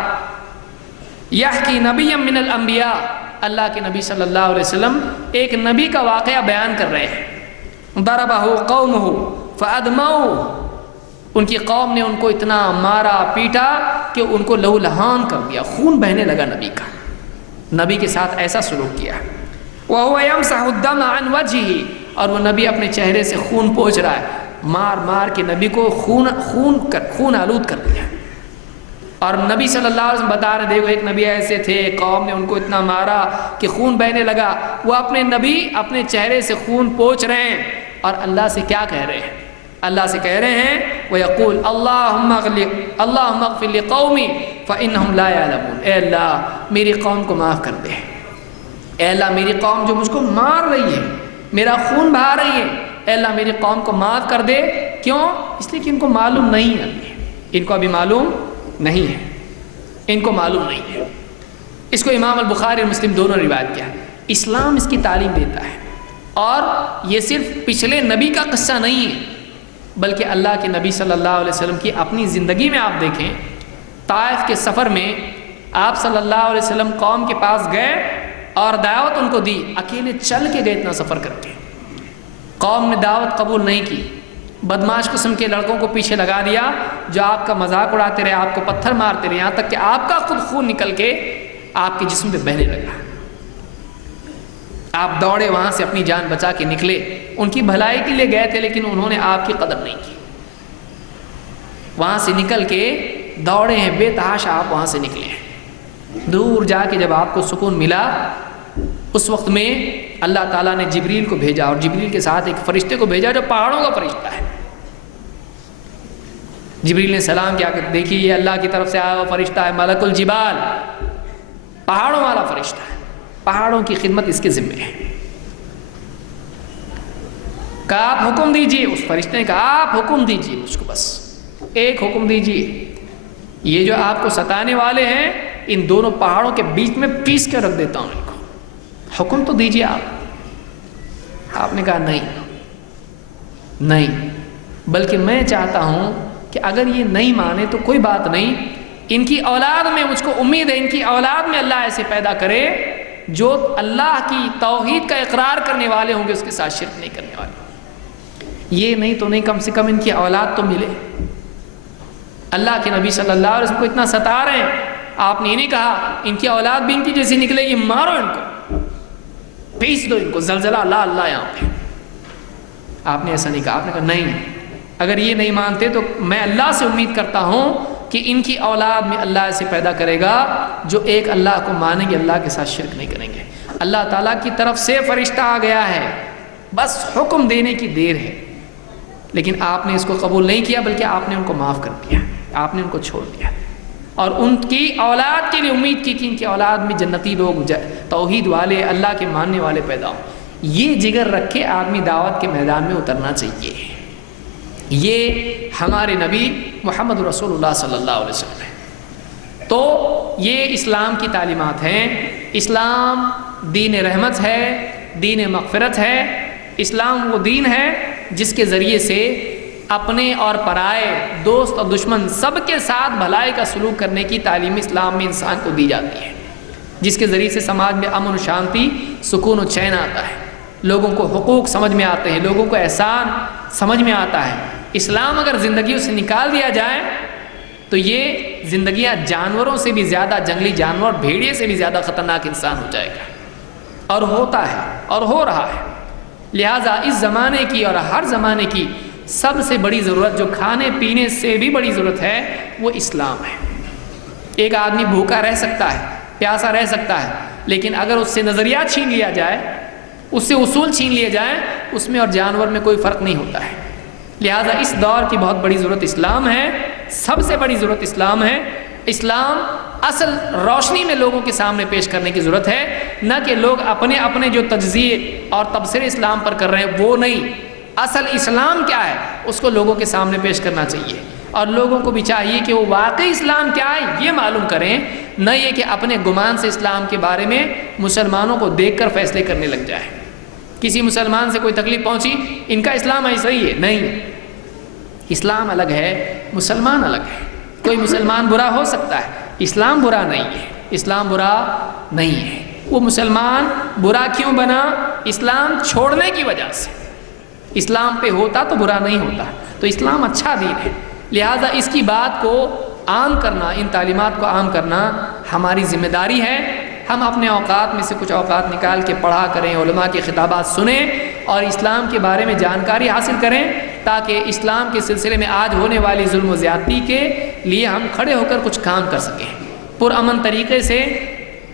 یحکی نبی من الانبیاء، اللہ کے نبی صلی اللہ علیہ وسلم ایک نبی کا واقعہ بیان کر رہے ہیں. ضربہ قومہ فادموا، ان کی قوم نے ان کو اتنا مارا پیٹا کہ ان کو لہو لہان کر دیا، خون بہنے لگا نبی کا. نبی کے ساتھ ایسا سلوک کیا. وہو یمسح الدم عن وجہہ، اور وہ نبی اپنے چہرے سے خون پوچھ رہا ہے، مار مار کے نبی کو خون آلود کر دیا. اور نبی صلی اللہ علیہ وسلم بتا رہے دیکھو ایک نبی ایسے تھے، قوم نے ان کو اتنا مارا کہ خون بہنے لگا. وہ اپنے نبی اپنے چہرے سے خون پوچھ رہے ہیں اور اللہ سے کیا کہہ رہے ہیں؟ اللہ سے کہہ رہے ہیں وَيَقُولُ اللَّهُمَّ اغْفِرْ لِقَوْمِي فَإِنَّهُمْ لَا يَعْلَمُونَ. اے اللہ میری قوم کو معاف کر دے. اے اللہ میری قوم جو مجھ کو مار رہی ہے، میرا خون بہا رہی ہے، اے اللہ میری قوم کو معاف کر دے. کیوں؟ اس لیے کہ ان کو معلوم نہیں ہے، ان کو ابھی معلوم نہیں ہے، ان کو معلوم نہیں ہے. اس کو امام البخاری اور مسلم دونوں روایت کیا ہے. اسلام اس کی تعلیم دیتا ہے. اور یہ صرف پچھلے نبی کا قصہ نہیں ہے، بلکہ اللہ کے نبی صلی اللہ علیہ وسلم کی اپنی زندگی میں آپ دیکھیں. طائف کے سفر میں آپ صلی اللہ علیہ وسلم قوم کے پاس گئے اور دعوت ان کو دی. اکیلے چل کے گئے اتنا سفر کر کے. قوم نے دعوت قبول نہیں کی، بدماش قسم کے لڑکوں کو پیچھے لگا دیا جو آپ کا مذاق اڑاتے رہے، آپ کو پتھر مارتے رہے، یہاں تک کہ آپ کا خود خون نکل کے آپ کے جسم پہ بہنے لگا. آپ دوڑے وہاں سے اپنی جان بچا کے نکلے. ان کی بھلائی کے لیے گئے تھے لیکن انہوں نے آپ کی قدر نہیں کی. وہاں سے نکل کے دوڑے ہیں، بے تحاشا آپ وہاں سے نکلے ہیں. دور جا کے جب آپ کو سکون ملا، اس وقت میں اللہ تعالیٰ نے جبریل کو بھیجا اور جبریل کے ساتھ ایک فرشتے کو بھیجا جو پہاڑوں کا فرشتہ ہے. جبریل نے سلام کیا کہ دیکھیے یہ اللہ کی طرف سے آیا ہوا فرشتہ ہے، ملک الجبال، پہاڑوں والا فرشتہ ہے. پہاڑوں کی خدمت اس کے ذمے ہے. کہا آپ حکم دیجئے، اس فرشتے نے کہا آپ حکم دیجئے مجھ کو، بس ایک حکم دیجئے، یہ جو آپ کو ستانے والے ہیں ان دونوں پہاڑوں کے بیچ میں پیس کے رکھ دیتا ہوں ان کو، حکم تو دیجئے آپ. آپ نے کہا نہیں، بلکہ میں چاہتا ہوں کہ اگر یہ نہیں مانے تو کوئی بات نہیں، ان کی اولاد میں مجھ کو امید ہے ان کی اولاد میں اللہ ایسے پیدا کرے جو اللہ کی توحید کا اقرار کرنے والے ہوں گے، اس کے ساتھ شرک نہیں کرنے والے. یہ نہیں تو نہیں، کم سے کم ان کی اولاد تو ملے. اللہ کے نبی صلی اللہ علیہ وسلم کو اتنا ستا رہے ہیں، آپ نے یہ نہیں کہا ان کی اولاد بھی ان کی جیسی نکلے گی، مارو ان کو، پیس دو ان کو، زلزلہ اللہ یہاں پہ. آپ نے ایسا نہیں کہا. آپ نے کہا نہیں، اگر یہ نہیں مانتے تو میں اللہ سے امید کرتا ہوں کہ ان کی اولاد میں اللہ ایسے پیدا کرے گا جو ایک اللہ کو مانیں گے، اللہ کے ساتھ شرک نہیں کریں گے. اللہ تعالیٰ کی طرف سے فرشتہ آ گیا ہے، بس حکم دینے کی دیر ہے. لیکن آپ نے اس کو قبول نہیں کیا، بلکہ آپ نے ان کو معاف کر دیا، آپ نے ان کو چھوڑ دیا، اور ان کی اولاد کے لیے امید کی کہ ان کی اولاد میں جنتی لوگ، توحید والے، اللہ کے ماننے والے پیدا ہوں. یہ جگر رکھ کے آدمی دعوت کے میدان میں اترنا چاہیے. یہ ہمارے نبی محمد رسول اللہ صلی اللہ علیہ وسلم ہے. تو یہ اسلام کی تعلیمات ہیں. اسلام دین رحمت ہے، دین مغفرت ہے. اسلام وہ دین ہے جس کے ذریعے سے اپنے اور پرائے، دوست اور دشمن سب کے ساتھ بھلائی کا سلوک کرنے کی تعلیم اسلام میں انسان کو دی جاتی ہے، جس کے ذریعے سے سماج میں امن و شانتی، سکون و چین آتا ہے، لوگوں کو حقوق سمجھ میں آتے ہیں، لوگوں کو احسان سمجھ میں آتا ہے. اسلام اگر زندگیوں سے نکال دیا جائے تو یہ زندگیاں جانوروں سے بھی زیادہ، جنگلی جانور بھیڑیے سے بھی زیادہ خطرناک انسان ہو جائے گا، اور ہوتا ہے اور ہو رہا ہے. لہٰذا اس زمانے کی اور ہر زمانے کی سب سے بڑی ضرورت، جو کھانے پینے سے بھی بڑی ضرورت ہے، وہ اسلام ہے. ایک آدمی بھوکا رہ سکتا ہے، پیاسا رہ سکتا ہے، لیکن اگر اس سے نظریات چھین لیا جائے، اس سے اصول چھین لیے جائیں، اس میں اور جانور میں کوئی فرق نہیں ہوتا ہے. لہٰذا اس دور کی بہت بڑی ضرورت اسلام ہے، سب سے بڑی ضرورت اسلام ہے. اسلام اصل روشنی میں لوگوں کے سامنے پیش کرنے کی ضرورت ہے، نہ کہ لوگ اپنے اپنے جو تجزیے اور تبصرے اسلام پر کر رہے ہیں وہ نہیں. اصل اسلام کیا ہے اس کو لوگوں کے سامنے پیش کرنا چاہیے، اور لوگوں کو بھی چاہیے کہ وہ واقعی اسلام کیا ہے یہ معلوم کریں، نہ یہ کہ اپنے گمان سے اسلام کے بارے میں مسلمانوں کو دیکھ کر فیصلے کرنے لگ جائے. کسی مسلمان سے کوئی تکلیف پہنچی، ان کا اسلام ایسا ہی ہے، نہیں، اسلام الگ ہے، مسلمان الگ ہے. کوئی مسلمان برا ہو سکتا ہے، اسلام برا نہیں ہے، اسلام برا نہیں ہے. وہ مسلمان برا کیوں بنا؟ اسلام چھوڑنے کی وجہ سے. اسلام پہ ہوتا تو برا نہیں ہوتا. تو اسلام اچھا دین ہے، لہذا اس کی بات کو عام کرنا، ان تعلیمات کو عام کرنا ہماری ذمہ داری ہے. ہم اپنے اوقات میں سے کچھ اوقات نکال کے پڑھا کریں، علماء کے خطابات سنیں اور اسلام کے بارے میں جانکاری حاصل کریں، تاکہ اسلام کے سلسلے میں آج ہونے والی ظلم و زیادتی کے لیے ہم کھڑے ہو کر کچھ کام کر سکیں. پرامن طریقے سے،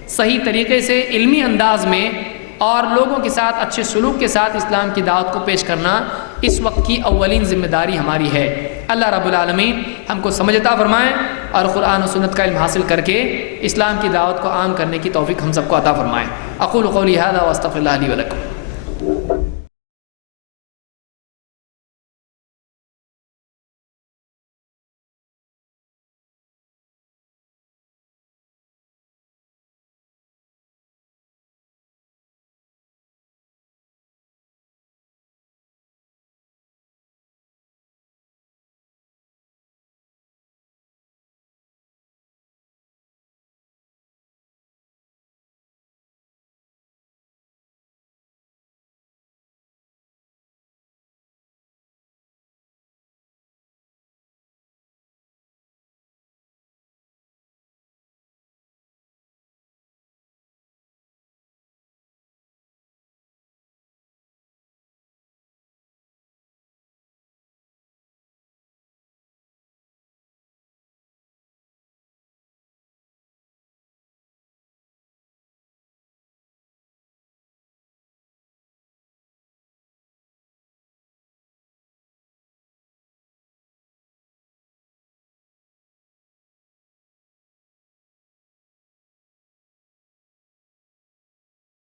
صحیح طریقے سے، علمی انداز میں اور لوگوں کے ساتھ اچھے سلوک کے ساتھ اسلام کی دعوت کو پیش کرنا اس وقت کی اولین ذمہ داری ہماری ہے. اللہ رب العالمین ہم کو سمجھ عطا فرمائیں اور قرآن و سنت کا علم حاصل کر کے اسلام کی دعوت کو عام کرنے کی توفیق ہم سب کو عطا فرمائیں. اقول قولی ھذا واستغفر اللہ لی ولکم.